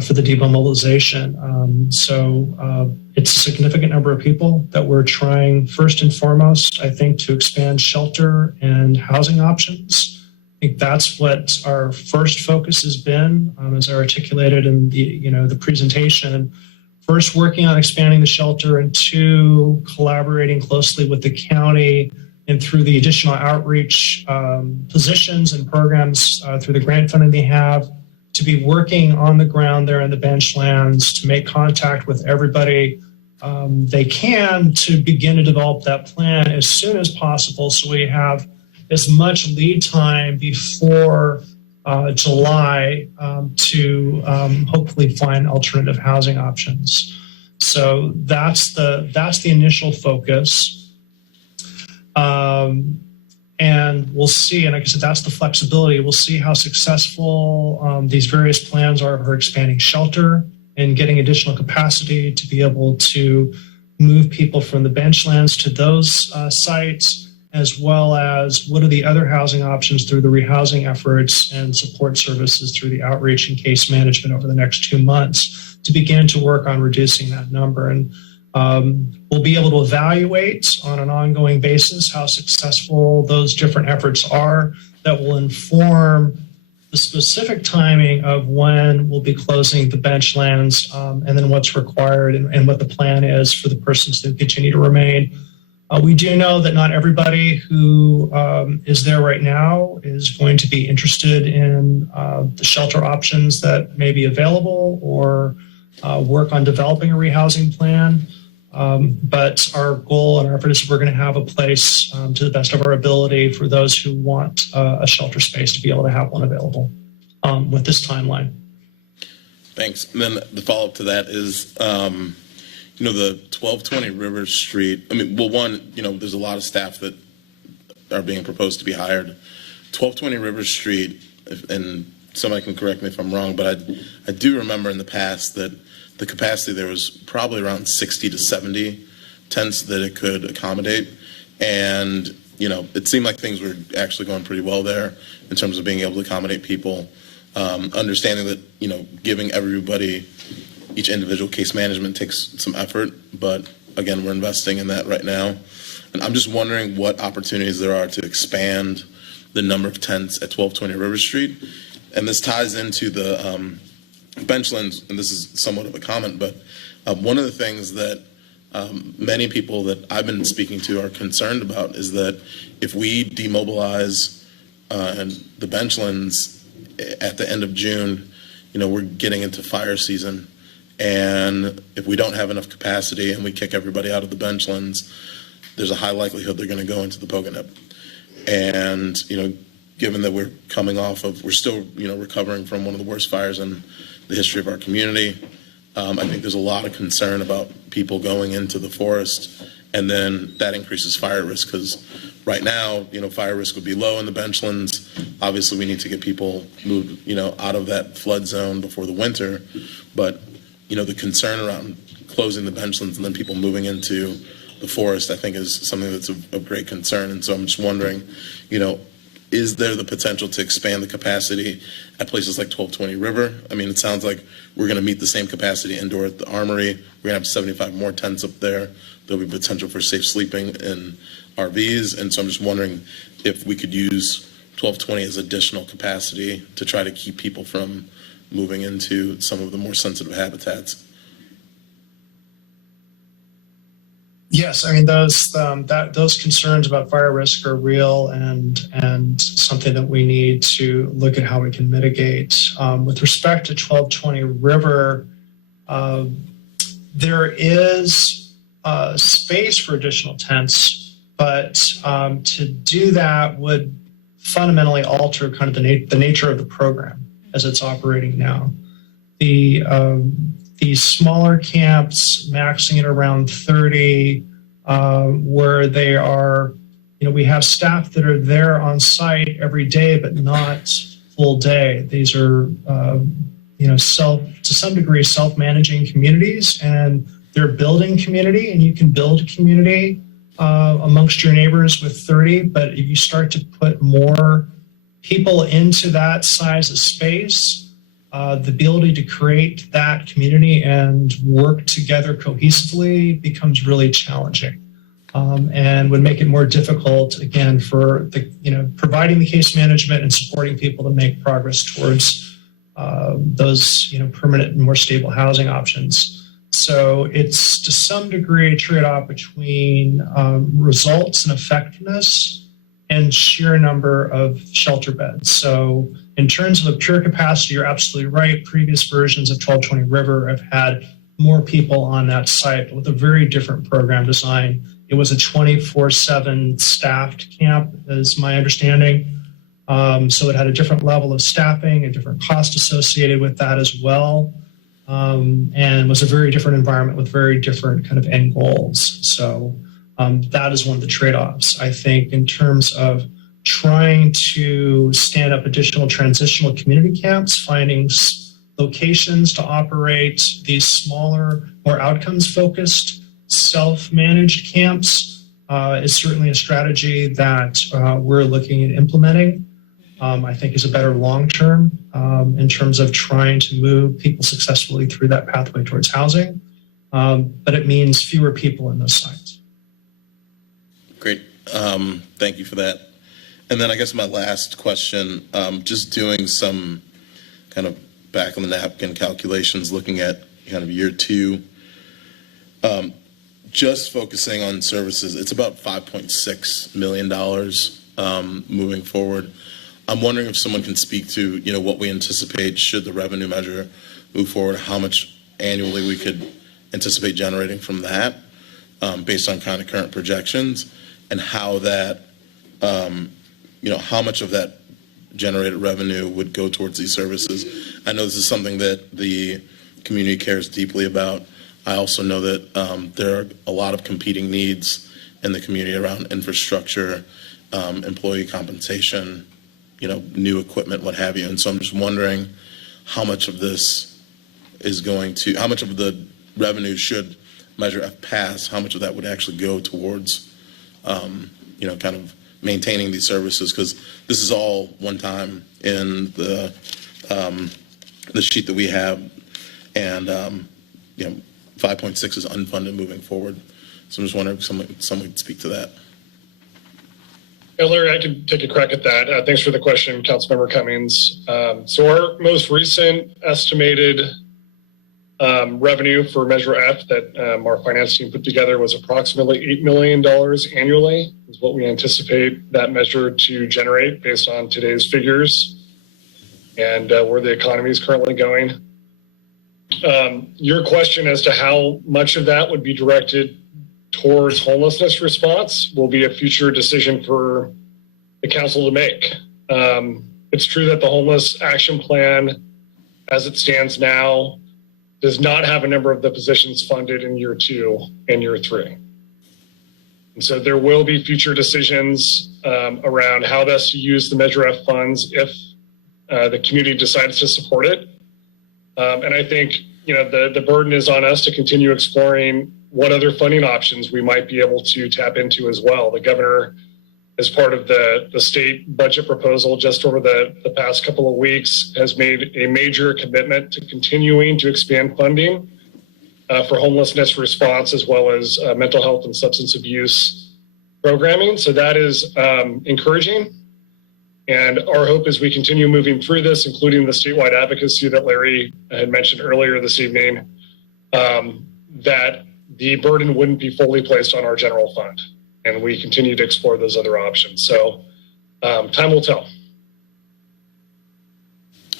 for the demobilization. So it's a significant number of people that we're trying, first and foremost, I think, to expand shelter and housing options. I think that's what our first focus has been, as I articulated in the presentation. First, working on expanding the shelter, and two, collaborating closely with the county and through the additional outreach positions and programs through the grant funding they have, to be working on the ground there in the benchlands to make contact with everybody they can to begin to develop that plan as soon as possible, so we have as much lead time before July to hopefully find alternative housing options. So that's the initial focus. And we'll see, and like I said, that's the flexibility. We'll see how successful these various plans are for expanding shelter and getting additional capacity to be able to move people from the benchlands to those sites, as well as what are the other housing options through the rehousing efforts and support services through the outreach and case management over the next 2 months to begin to work on reducing that number. And we'll be able to evaluate on an ongoing basis how successful those different efforts are. That will inform the specific timing of when we'll be closing the benchlands, and then what's required and what the plan is for the persons that continue to remain. We do know that not everybody who is there right now is going to be interested in the shelter options that may be available or work on developing a rehousing plan. But our goal and our effort is we're going to have a place to the best of our ability for those who want a shelter space to be able to have one available with this timeline. Thanks. And then the follow-up to that is, the 1220 River Street. I mean, well, one, there's a lot of staff that are being proposed to be hired. 1220 River Street, and somebody can correct me if I'm wrong, but I do remember in the past that the capacity there was probably around 60 to 70 tents that it could accommodate. And, it seemed like things were actually going pretty well there in terms of being able to accommodate people, understanding that, giving everybody each individual case management takes some effort, but again, we're investing in that right now. And I'm just wondering what opportunities there are to expand the number of tents at 1220 River Street. And this ties into the benchlands, and this is somewhat of a comment, but one of the things that many people that I've been speaking to are concerned about is that if we demobilize the benchlands at the end of June, we're getting into fire season. And if we don't have enough capacity and we kick everybody out of the benchlands, there's a high likelihood they're going to go into the Pogonip. And, given that we're still, recovering from one of the worst fires in the history of our community, I think there's a lot of concern about people going into the forest, and then that increases fire risk because right now, fire risk would be low in the benchlands. Obviously, we need to get people moved, out of that flood zone before the winter, but the concern around closing the benchlands and then people moving into the forest, I think is something that's of great concern. And so I'm just wondering, is there the potential to expand the capacity at places like 1220 River? I mean, it sounds like we're going to meet the same capacity indoor at the Armory. We're going to have 75 more tents up there. There'll be potential for safe sleeping in RVs. And so I'm just wondering if we could use 1220 as additional capacity to try to keep people from moving into some of the more sensitive habitats. Yes, I mean those concerns about fire risk are real and something that we need to look at how we can mitigate. With respect to 1220 River, there is space for additional tents, but to do that would fundamentally alter kind of the nature of the program as it's operating now. The smaller camps maxing at around 30, where they are, we have staff that are there on site every day, but not full day. These are, to some degree, self-managing communities, and they're building community, and you can build community amongst your neighbors with 30, but if you start to put more people into that size of space, the ability to create that community and work together cohesively becomes really challenging, and would make it more difficult, again, for providing the case management and supporting people to make progress towards those permanent and more stable housing options. So it's to some degree a trade-off between results and effectiveness and sheer number of shelter beds. So in terms of the pure capacity, you're absolutely right. Previous versions of 1220 River have had more people on that site, but with a very different program design. It was a 24/7 staffed camp, is my understanding. So it had a different level of staffing, a different cost associated with that as well, and was a very different environment with very different kind of end goals. So that is one of the trade-offs, I think, in terms of trying to stand up additional transitional community camps, finding locations to operate these smaller, more outcomes-focused, self-managed camps is certainly a strategy that we're looking at implementing. I think is a better long-term in terms of trying to move people successfully through that pathway towards housing, but it means fewer people in those sites. Great. Thank you for that. And then I guess my last question, just doing some kind of back on the napkin calculations, looking at kind of year two, just focusing on services, it's about $5.6 million moving forward. I'm wondering if someone can speak to, what we anticipate should the revenue measure move forward, how much annually we could anticipate generating from that based on kind of current projections, and how that, how much of that generated revenue would go towards these services. I know this is something that the community cares deeply about. I also know that there are a lot of competing needs in the community around infrastructure, employee compensation, new equipment, what have you. And so I'm just wondering how much of this is how much of the revenue should Measure F pass, how much of that would actually go towards, kind of maintaining these services, because this is all one time in the sheet that we have, and 5.6 is unfunded moving forward. So I'm just wondering if someone could speak to that. Yeah, Larry, I can take a crack at that. Thanks for the question, Councilmember Cummings. So our most recent estimated revenue for Measure F that our finance team put together was approximately $8 million annually, is what we anticipate that measure to generate based on today's figures and where the economy is currently going. Your question as to how much of that would be directed towards homelessness response will be a future decision for the council to make. It's true that the homeless action plan, as it stands now, does not have a number of the positions funded in year 2 and year 3. And so there will be future decisions around how best to use the Measure F funds if the community decides to support it. And I think the burden is on us to continue exploring what other funding options we might be able to tap into as well. The governor, as part of the state budget proposal just over the past couple of weeks, has made a major commitment to continuing to expand funding for homelessness response, as well as mental health and substance abuse programming. So that is encouraging. And our hope as we continue moving through this, including the statewide advocacy that Larry had mentioned earlier this evening, that the burden wouldn't be fully placed on our general fund. And we continue to explore those other options. So time will tell.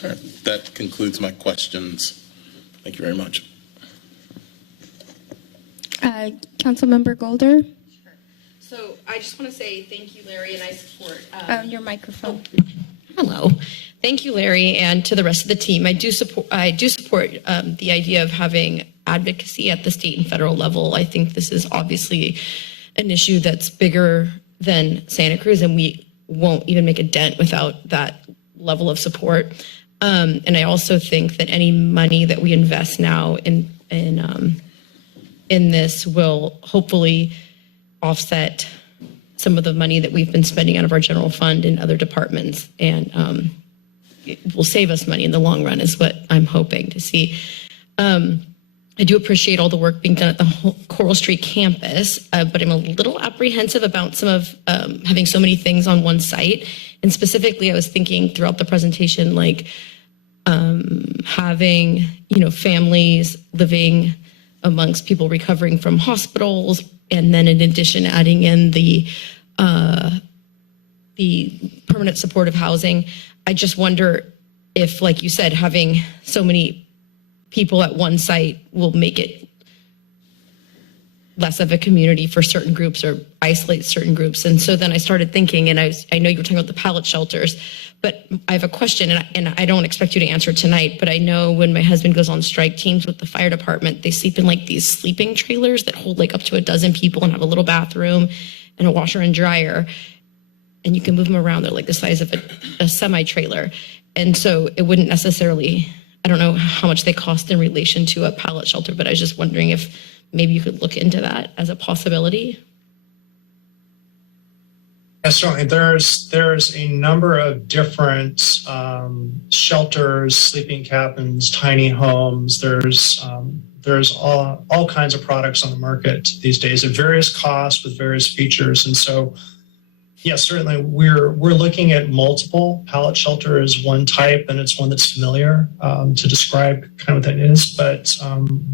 All right, that concludes my questions. Thank you very much. Councilmember Golder, So I just want to say thank you, Larry, and I support. your microphone. Hello, thank you, Larry, and to the rest of the team. I do support the idea of having advocacy at the state and federal level. I think this is obviously an issue that's bigger than Santa Cruz, and we won't even make a dent without that level of support. And I also think that any money that we invest now in this will hopefully offset some of the money that we've been spending out of our general fund in other departments, and it will save us money in the long run is what I'm hoping to see. I do appreciate all the work being done at the Coral Street campus, but I'm a little apprehensive about some of having so many things on one site. And specifically, I was thinking throughout the presentation, like having, families living amongst people recovering from hospitals, and then in addition, adding in the permanent supportive housing. I just wonder if, like you said, having so many people at one site will make it less of a community for certain groups or isolate certain groups. And so then I started thinking, and I know you were talking about the pallet shelters, but I have a question, and I don't expect you to answer tonight, but I know when my husband goes on strike teams with the fire department, they sleep in like these sleeping trailers that hold like up to a dozen people and have a little bathroom and a washer and dryer, and you can move them around. They're like the size of a semi-trailer. And so it wouldn't necessarily, I don't know how much they cost in relation to a pallet shelter, but I was just wondering if maybe you could look into that as a possibility. Yeah, certainly. There's a number of different shelters, sleeping cabins, tiny homes. There's all kinds of products on the market these days at various costs with various features. And so, yeah, certainly we're looking at multiple. Pallet shelter is one type, and it's one that's familiar to describe kind of what that is. But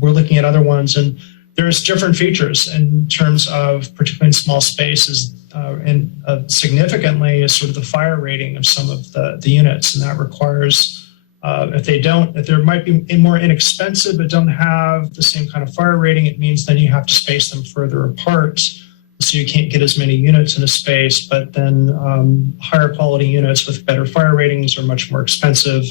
we're looking at other ones, and there's different features in terms of, particularly in small spaces, and significantly is sort of the fire rating of some of the units, and that requires if there might be more inexpensive but don't have the same kind of fire rating, it means then you have to space them further apart. So you can't get as many units in a space, but then higher quality units with better fire ratings are much more expensive.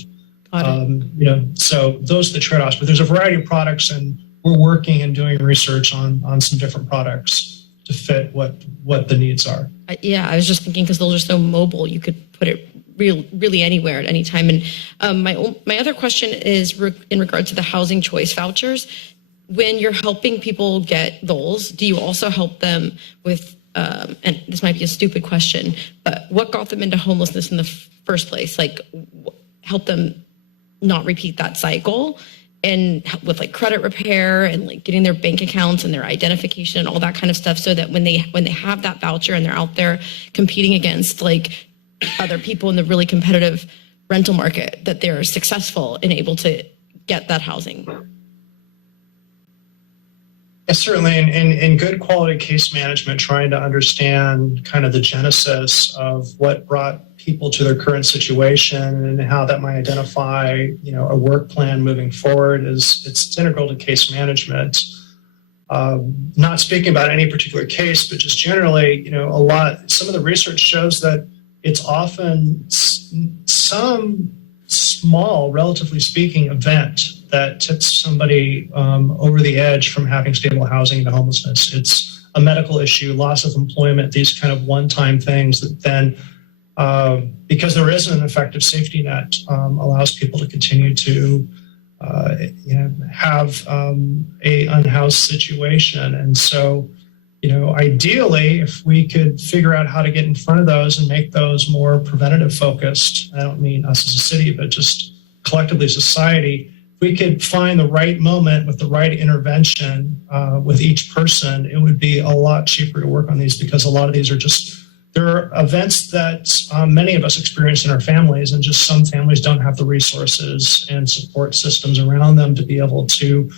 So those are the trade-offs. But there's a variety of products, and we're working and doing research on some different products to fit what the needs are. Yeah, I was just thinking because those are so mobile, you could put it really anywhere at any time. And my other question is in regard to the housing choice vouchers. When you're helping people get those, do you also help them with, and this might be a stupid question, but what got them into homelessness in the first place? Like, help them not repeat that cycle, and with like credit repair and like getting their bank accounts and their identification and all that kind of stuff, so that when they have that voucher and they're out there competing against like other people in the really competitive rental market, that they're successful and able to get that housing. Yes, certainly. In good quality case management, trying to understand kind of the genesis of what brought people to their current situation and how that might identify, a work plan moving forward it's integral to case management. Not speaking about any particular case, but just generally, some of the research shows that it's often some small, relatively speaking, event that tips somebody over the edge from having stable housing to homelessness. It's a medical issue, loss of employment, these kind of one-time things that then, because there isn't an effective safety net, allows people to continue to have a unhoused situation. And so, ideally, if we could figure out how to get in front of those and make those more preventative focused, I don't mean us as a city, but just collectively society, if we could find the right moment with the right intervention with each person, it would be a lot cheaper to work on these, because a lot of these are there are events that many of us experience in our families, and just some families don't have the resources and support systems around them to be able to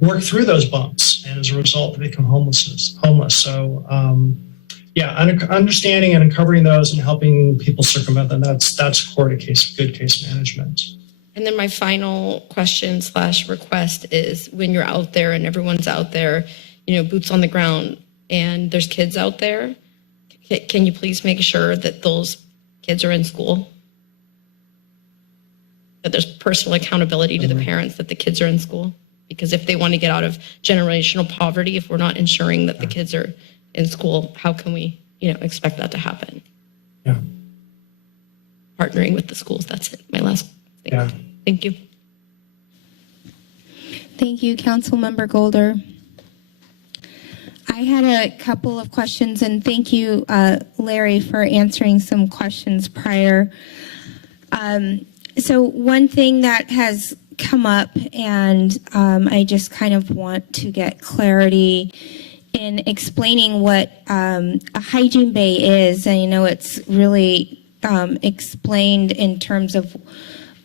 work through those bumps, and as a result, they become homeless. So, understanding and uncovering those and helping people circumvent them, that's core to good case management. And then my final question / request is, when you're out there and everyone's out there, boots on the ground, and there's kids out there, can you please make sure that those kids are in school? That there's personal accountability to the parents that the kids are in school? Because if they want to get out of generational poverty, if we're not ensuring that the kids are in school, how can we, expect that to happen? Yeah. Partnering with the schools. That's it. My last thing. Yeah. Thank you. Thank you, Councilmember Golder. I had a couple of questions, and thank you, Larry, for answering some questions prior. So one thing that has come up, and I just kind of want to get clarity in explaining what a hygiene bay is. And it's really explained in terms of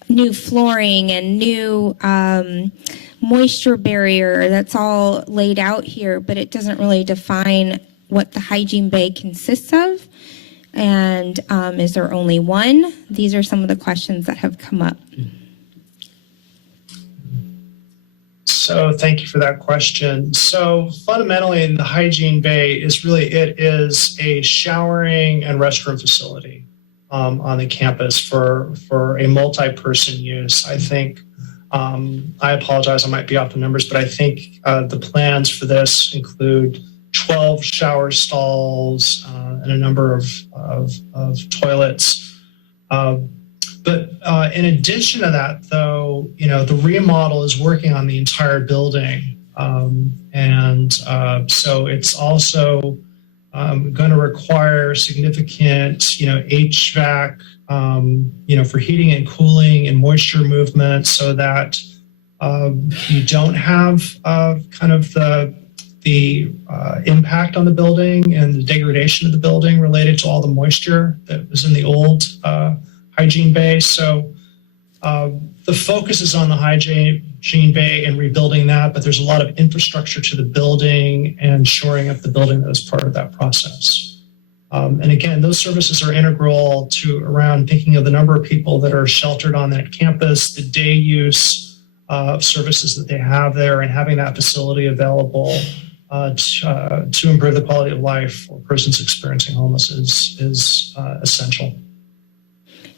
new flooring and new moisture barrier. That's all laid out here, but it doesn't really define what the hygiene bay consists of. And is there only one? These are some of the questions that have come up. So thank you for that question. So fundamentally, the hygiene bay is it is a showering and restroom facility on the campus for a multi-person use. I think, I apologize, I might be off the numbers, but I think the plans for this include 12 shower stalls and a number of toilets. But in addition to that, though, the remodel is working on the entire building. So it's also going to require significant, HVAC, for heating and cooling and moisture movement, so that you don't have kind of the impact on the building and the degradation of the building related to all the moisture that was in the old hygiene bay. So the focus is on the hygiene bay and rebuilding that, but there's a lot of infrastructure to the building and shoring up the building that is part of that process. And again, those services are integral to around thinking of the number of people that are sheltered on that campus, the day use of services that they have there, and having that facility available to improve the quality of life for persons experiencing homelessness is essential.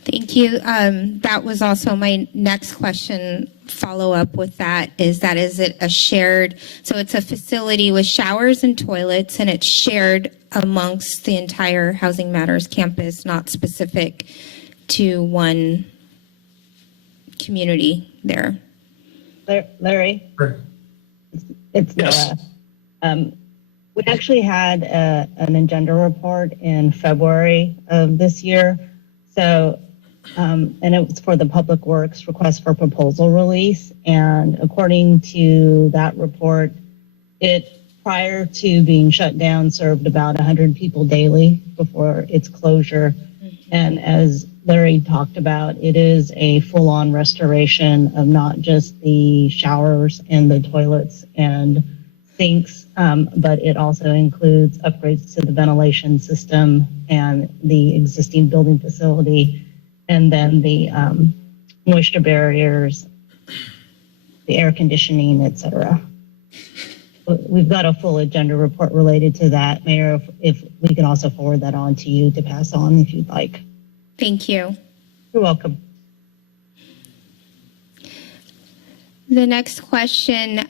Thank you. That was also my next question. Follow up with that is it a shared? So it's a facility with showers and toilets, and it's shared amongst the entire Housing Matters campus, not specific to one community there. Larry, Sure. it's Yes. we actually had an agenda report in February of this year. So, and it was for the Public Works request for proposal release. And according to that report, it, prior to being shut down, served about 100 people daily before its closure. And as Larry talked about, it is a full-on restoration of not just the showers and the toilets and sinks, but it also includes upgrades to the ventilation system and the existing building facility, and then the moisture barriers, the air conditioning, et cetera. We've got a full agenda report related to that. Mayor, if we can also forward that on to you to pass on if you'd like. Thank you. You're welcome. The next question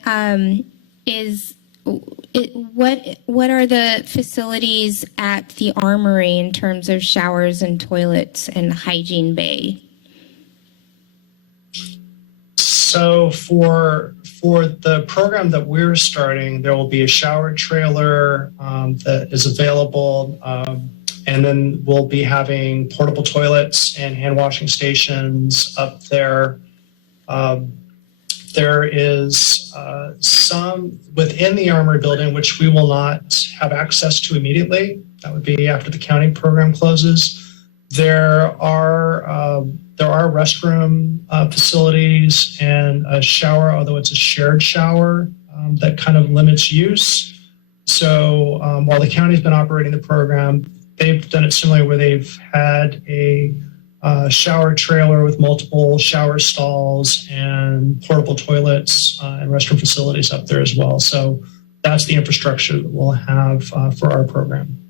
is, what are the facilities at the Armory in terms of showers and toilets and hygiene bay? So for the program that we're starting, there will be a shower trailer that is available, and then we'll be having portable toilets and hand washing stations up there. There is some within the Armory building which we will not have access to immediately. That would be after the county program closes. There are restroom facilities and a shower, although it's a shared shower, that kind of limits use. So while the county's been operating the program, they've done it similarly where they've had a shower trailer with multiple shower stalls and portable toilets and restroom facilities up there as well. So that's the infrastructure that we'll have for our program.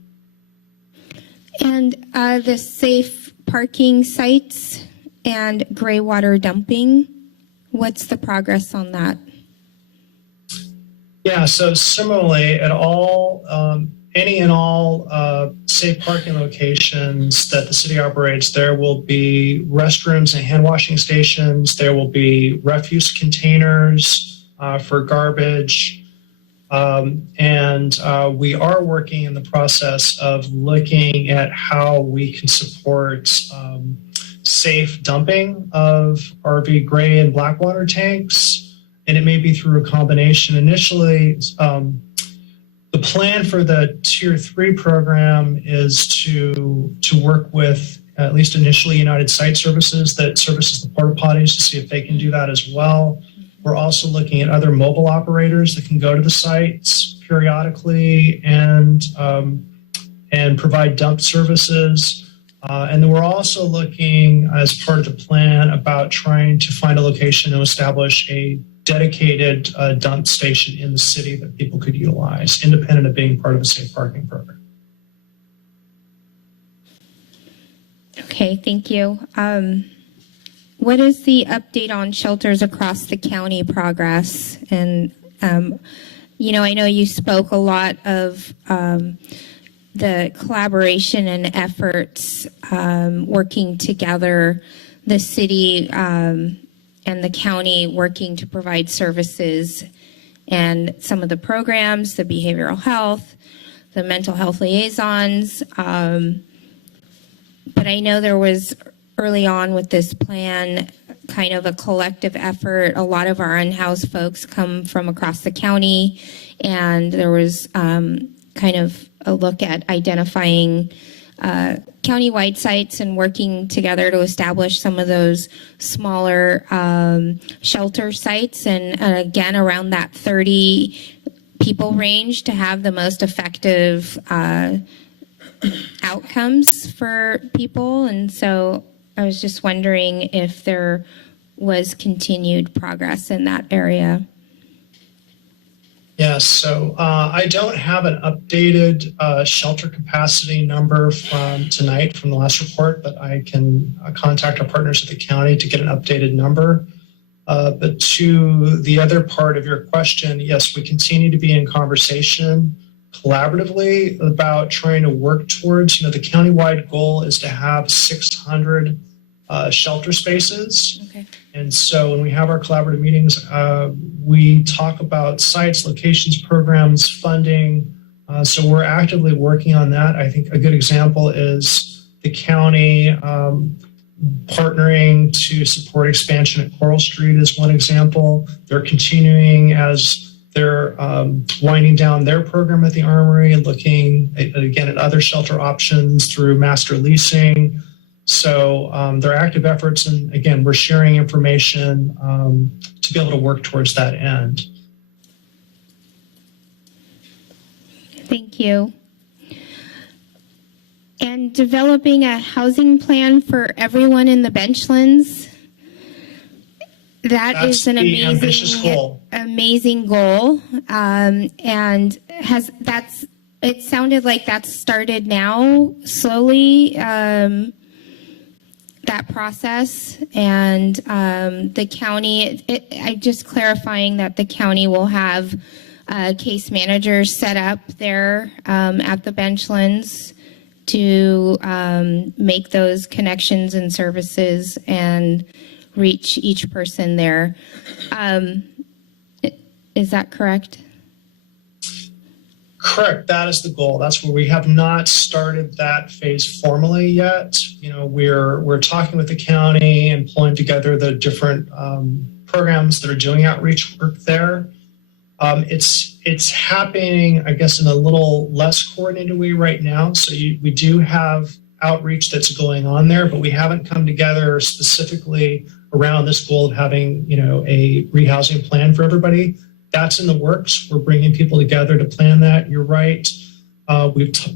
And the safe parking sites and gray water dumping, what's the progress on that? Yeah, so similarly, at all, any and all safe parking locations that the city operates, there will be restrooms and hand washing stations. There will be refuse containers for garbage. And we are working in the process of looking at how we can support safe dumping of RV gray and black water tanks. And it may be through a combination. Initially, the plan for the Tier 3 program is to work with, at least initially, United Site Services that services the porta potties to see if they can do that as well. We're also looking at other mobile operators that can go to the sites periodically and provide dump services. And then we're also looking, as part of the plan, about trying to find a location to establish a dedicated dump station in the city that people could utilize, independent of being part of a safe parking program. Okay, thank you. What is the update on shelters across the county progress? And, I know you spoke a lot of the collaboration and efforts working together, the city and the county working to provide services, and some of the programs, the behavioral health, the mental health liaisons. But I know there was early on with this plan, kind of a collective effort. A lot of our unhoused folks come from across the county, and there was kind of a look at identifying countywide sites and working together to establish some of those smaller shelter sites, and again around that 30 people range to have the most effective outcomes for people. And so I was just wondering if there was continued progress in that area. Yes, so I don't have an updated shelter capacity number from tonight from the last report, but I can contact our partners at the county to get an updated number. But to the other part of your question, yes, we continue to be in conversation collaboratively about trying to work towards, the countywide goal is to have 600 shelter spaces. Okay. And so when we have our collaborative meetings, we talk about sites, locations, programs, funding. So we're actively working on that. I think a good example is the county partnering to support expansion at Coral Street is one example. They're continuing as they're winding down their program at the Armory and looking again at other shelter options through master leasing. So there are active efforts, and again, we're sharing information to be able to work towards that end. Thank you. And developing a housing plan for everyone in the Benchlands. That's is an the ambitious goal. Amazing goal. And it sounded like that's started now slowly. That process, and the county, I just clarifying that the county will have case managers set up there at the Benchlands to make those connections and services and reach each person there. Is that correct? Correct. That is the goal. That's where we have not started that phase formally yet. You know, we're talking with the county and pulling together the different programs that are doing outreach work there. It's happening, I guess, in a little less coordinated way right now. So we do have outreach that's going on there, but we haven't come together specifically around this goal of having, you know, a rehousing plan for everybody. That's in the works. We're bringing people together to plan that. You're right.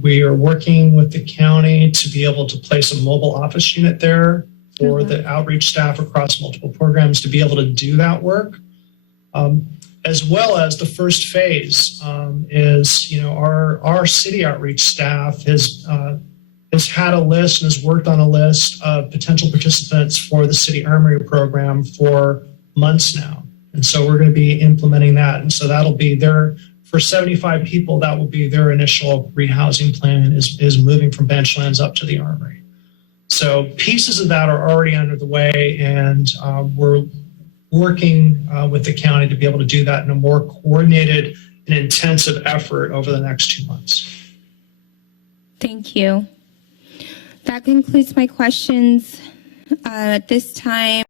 We are working with the county to be able to place a mobile office unit there for the outreach staff across multiple programs to be able to do that work. As well as the first phase is, you know, our city outreach staff has had a list and has worked on a list of potential participants for the city armory program for months now. And so we're going to be implementing that. And so that'll be there for 75 people. That will be their initial rehousing plan is moving from Benchlands up to the armory. So pieces of that are already under the way, and we're working with the county to be able to do that in a more coordinated and intensive effort over the next 2 months. Thank you. That concludes my questions. At this time,